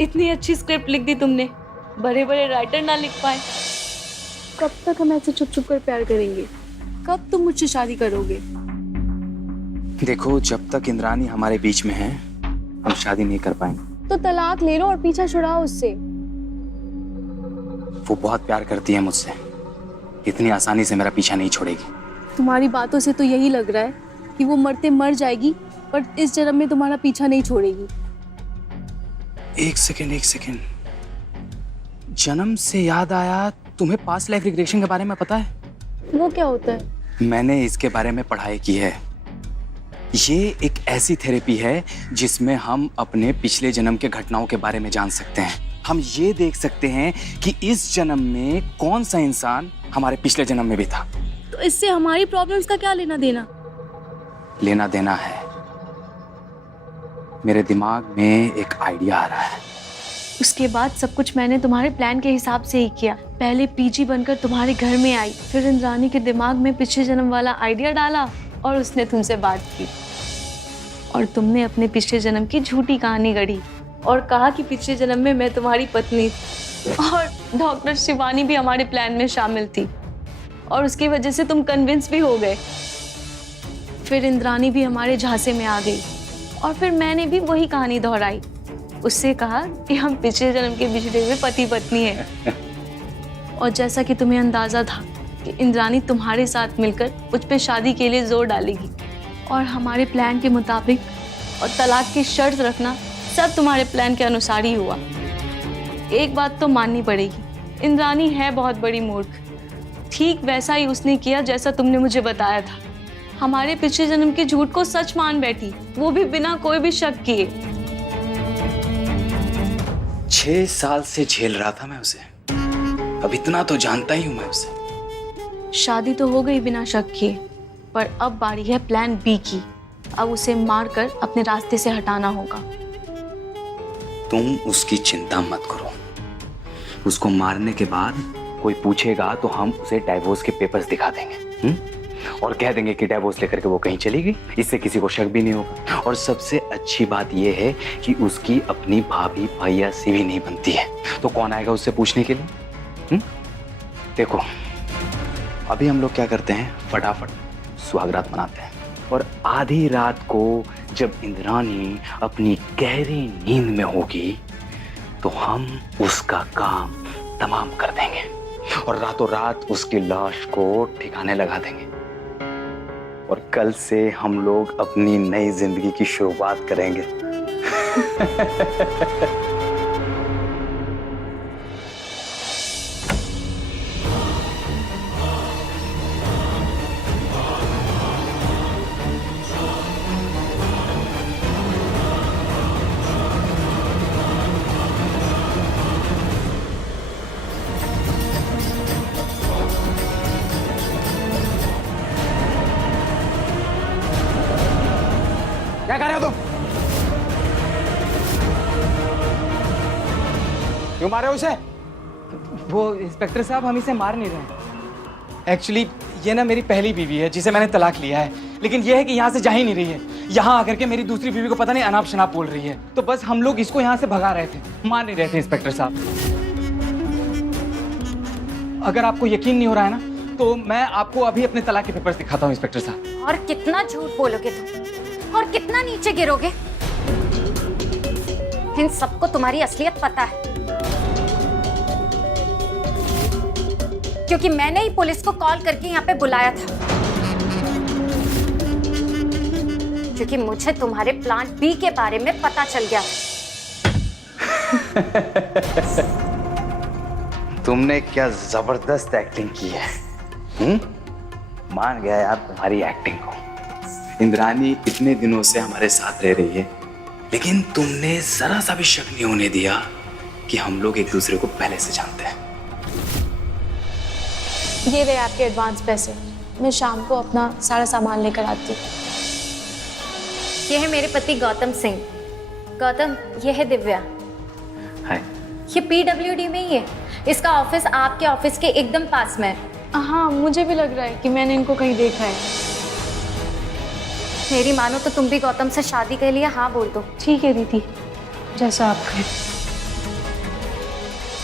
इतनी अच्छी स्क्रिप्ट लिख दी तुमने, बड़े बड़े राइटर ना लिख पाए। कब तक हम ऐसे चुप चुप कर प्यार करेंगे? कब तुम मुझसे शादी करोगे? देखो, जब तक इंद्रानी हमारे बीच में है हम शादी नहीं कर पाएंगे। तो तलाक ले लो और पीछा छुड़ाओ उससे। वो बहुत प्यार करती है मुझसे, इतनी आसानी से मेरा पीछा नहीं छोड़ेगी। तुम्हारी बातों से तो यही लग रहा है कि वो मरते मर जाएगी, पर इस जन्म में तुम्हारा पीछा नहीं छोड़ेगी। एक सेकेंड। जन्म से याद आया, तुम्हें पास्ट लाइफ रिग्रेशन के बारे में पता है? वो क्या होता है? मैंने इसके बारे में पढ़ाई की है। ये एक ऐसी थेरेपी है जिसमें हम अपने पिछले जन्म के घटनाओं के बारे में जान सकते हैं। हम ये देख सकते हैं कि इस जन्म में कौन सा इंसान हमारे पिछले जन्म में भी था। तो इससे हमारी प्रॉब्लम्स का क्या लेना देना? लेना देना है। मेरे दिमाग में एक आइडिया आ रहा है। उसके बाद सब कुछ मैंने तुम्हारे प्लान के हिसाब से ही किया। पहले पीजी बनकर तुम्हारे घर में आई, फिर इंद्रानी के दिमाग में पिछले जन्म वाला आइडिया डाला और उसने तुमसे बात की। और तुमने अपने पिछले जन्म की झूठी कहानी गढ़ी और कहा कि पिछले जन्म में मैं तुम्हारी पत्नी थी और डॉक्टर शिवानी भी हमारे प्लान में शामिल थी और उसकी वजह से तुम कन्विंस भी हो गए। फिर इंद्रानी भी हमारे झांसे में आ गई और फिर मैंने भी वही कहानी दोहराई। उससे कहा कि हम पिछले जन्म के बिछड़े हुए पति पत्नी हैं। और जैसा कि तुम्हें अंदाजा था कि इंद्रानी तुम्हारे साथ मिलकर मुझ पे शादी के लिए जोर डालेगी और हमारे प्लान के मुताबिक और तलाक की शर्त रखना सब तुम्हारे प्लान के अनुसार ही हुआ। एक बात तो माननी पड़ेगी, इंद्रानी है बहुत बड़ी मूर्ख। ठीक वैसा ही उसने किया जैसा तुमने मुझे बताया था। हमारे पिछले जन्म के झूठ को सच मान बैठी, वो भी बिना कोई भी शक किए। 6 साल से झेल रहा था मैं उसे, अब इतना तो जानता ही हूं मैं उसे। शादी तो हो गई बिना शक किए, पर अब बारी है प्लान बी की। अब उसे मारकर अपने रास्ते से हटाना होगा। तुम उसकी चिंता मत करो। उसको मारने के बाद कोई पूछेगा तो हम उसे डाइवोर्स के पेपर्स दिखा देंगे और कह देंगे कि डाइवोर्स लेकर के वो कहीं चली गई। इससे किसी को शक भी नहीं होगा। और सबसे अच्छी बात यह है कि उसकी अपनी भाभी भैया से भी नहीं बनती है, तो कौन आएगा उससे पूछने के लिए? देखो, अभी हम लोग क्या करते हैं, फटाफट सुहागरात मनाते हैं और आधी रात को जब इंद्रानी अपनी गहरी नींद में होगी तो हम उसका काम तमाम कर देंगे और रातों रात उसकी लाश को ठिकाने लगा देंगे। और कल से हम लोग अपनी नई जिंदगी की शुरुआत करेंगे। क्या कर रहे हो तुम? क्यों मारे हो उसे? वो इंस्पेक्टर साहब, हम इसे मार नहीं रहे। एक्चुअली ये ना मेरी पहली बीवी है जिसे मैंने तलाक लिया है, लेकिन ये है कि यहाँ से जा ही नहीं रही है। यहाँ आकर के मेरी दूसरी बीवी को पता नहीं अनाप शनाप बोल रही है, तो बस हम लोग इसको यहाँ से भगा रहे थे, मार नहीं रहे थे इंस्पेक्टर साहब। अगर आपको यकीन नहीं हो रहा है ना, तो मैं आपको अभी अपने तलाक के पेपर्स दिखाता हूँ इंस्पेक्टर साहब। और कितना झूठ बोलोगे तुम और कितना नीचे गिरोगे? इन सबको तुम्हारी असलियत पता है, क्योंकि मैंने ही पुलिस को कॉल करके यहाँ पे बुलाया था, क्योंकि मुझे तुम्हारे प्लान बी के बारे में पता चल गया। तुमने क्या जबरदस्त एक्टिंग की है। मान गया यार तुम्हारी एक्टिंग को। इंद्रानी इतने दिनों से हमारे साथ रह रही है, लेकिन तुमने जरा सा भी शक नहीं होने दिया कि हम लोग एक दूसरे को पहले से जानते हैं। ये रहे आपके एडवांस पैसे, मैं शाम को अपना सारा सामान लेकर आती हूँ। ये है मेरे पति गौतम सिंह। गौतम, ये है दिव्या। हाय। ये PWD में ही है। इसका ऑफिस आपके ऑफिस के एकदम पास में है। हाँ, मुझे भी लग रहा है कि मैंने इनको कहीं देखा है। मेरी मानो तो तुम भी गौतम से शादी के लिए हाँ बोल दो। ठीक है दीदी, जैसा आप कहें।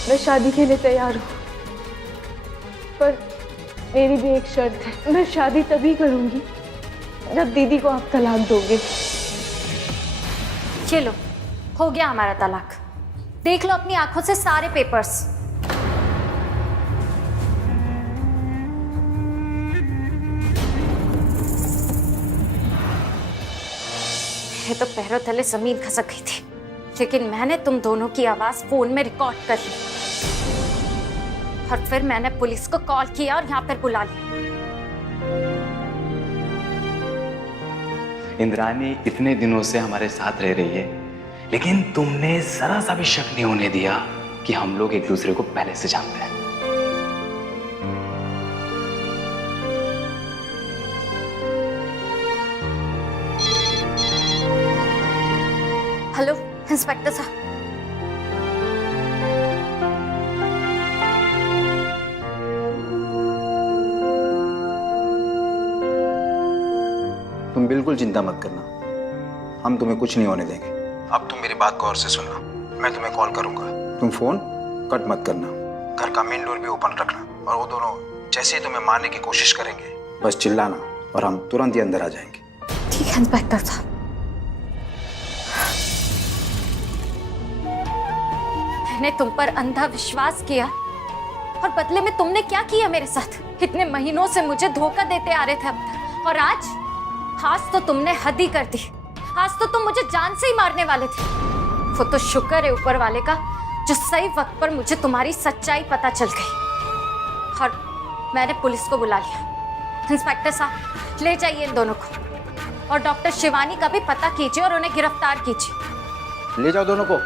मैं शादी के लिए तैयार हूँ, पर मेरी भी एक शर्त है। मैं शादी तभी करूँगी जब दीदी को आप तलाक दोगे। चलो, हो गया हमारा तलाक। देख लो अपनी आंखों से सारे पेपर्स। ये तो पैरों तले जमीन खसक गई थी, लेकिन मैंने तुम दोनों की आवाज फोन में रिकॉर्ड कर ली और फिर मैंने पुलिस को कॉल किया और यहाँ पर बुला लिया। इंद्रानी इतने दिनों से हमारे साथ रह रही है, लेकिन तुमने जरा सा भी शक नहीं होने दिया कि हम लोग एक दूसरे को पहले से जानते हैं। हेलो इंस्पेक्टर साहब। तुम बिल्कुल चिंता मत करना, हम तुम्हें कुछ नहीं होने देंगे। अब तुम मेरी बात को और से सुनना, मैं तुम्हें कॉल करूंगा। तुम फोन कट मत करना, घर का मेन डोर भी ओपन रखना, और वो दोनों जैसे ही तुम्हें मारने की कोशिश करेंगे बस चिल्लाना और हम तुरंत ही अंदर आ जाएंगे। ठीक है इंस्पेक्टर साहब। मैंने तुम पर अंधा विश्वास किया और बदले में तुमने क्या किया मेरे साथ? इतने महीनों से मुझे धोखा देते आ रहे थे अब तक, और आज तो तुमने हद ही कर दी। आज तो तुम मुझे जान से ही मारने वाले थे। वो तो शुक्र है ऊपर वाले का जो सही वक्त पर मुझे तुम्हारी सच्चाई पता चल गई और मैंने पुलिस को बुला लिया। इंस्पेक्टर साहब, ले जाइए इन दोनों को और डॉक्टर शिवानी का भी पता कीजिए और उन्हें गिरफ्तार कीजिए। ले जाओ दोनों को।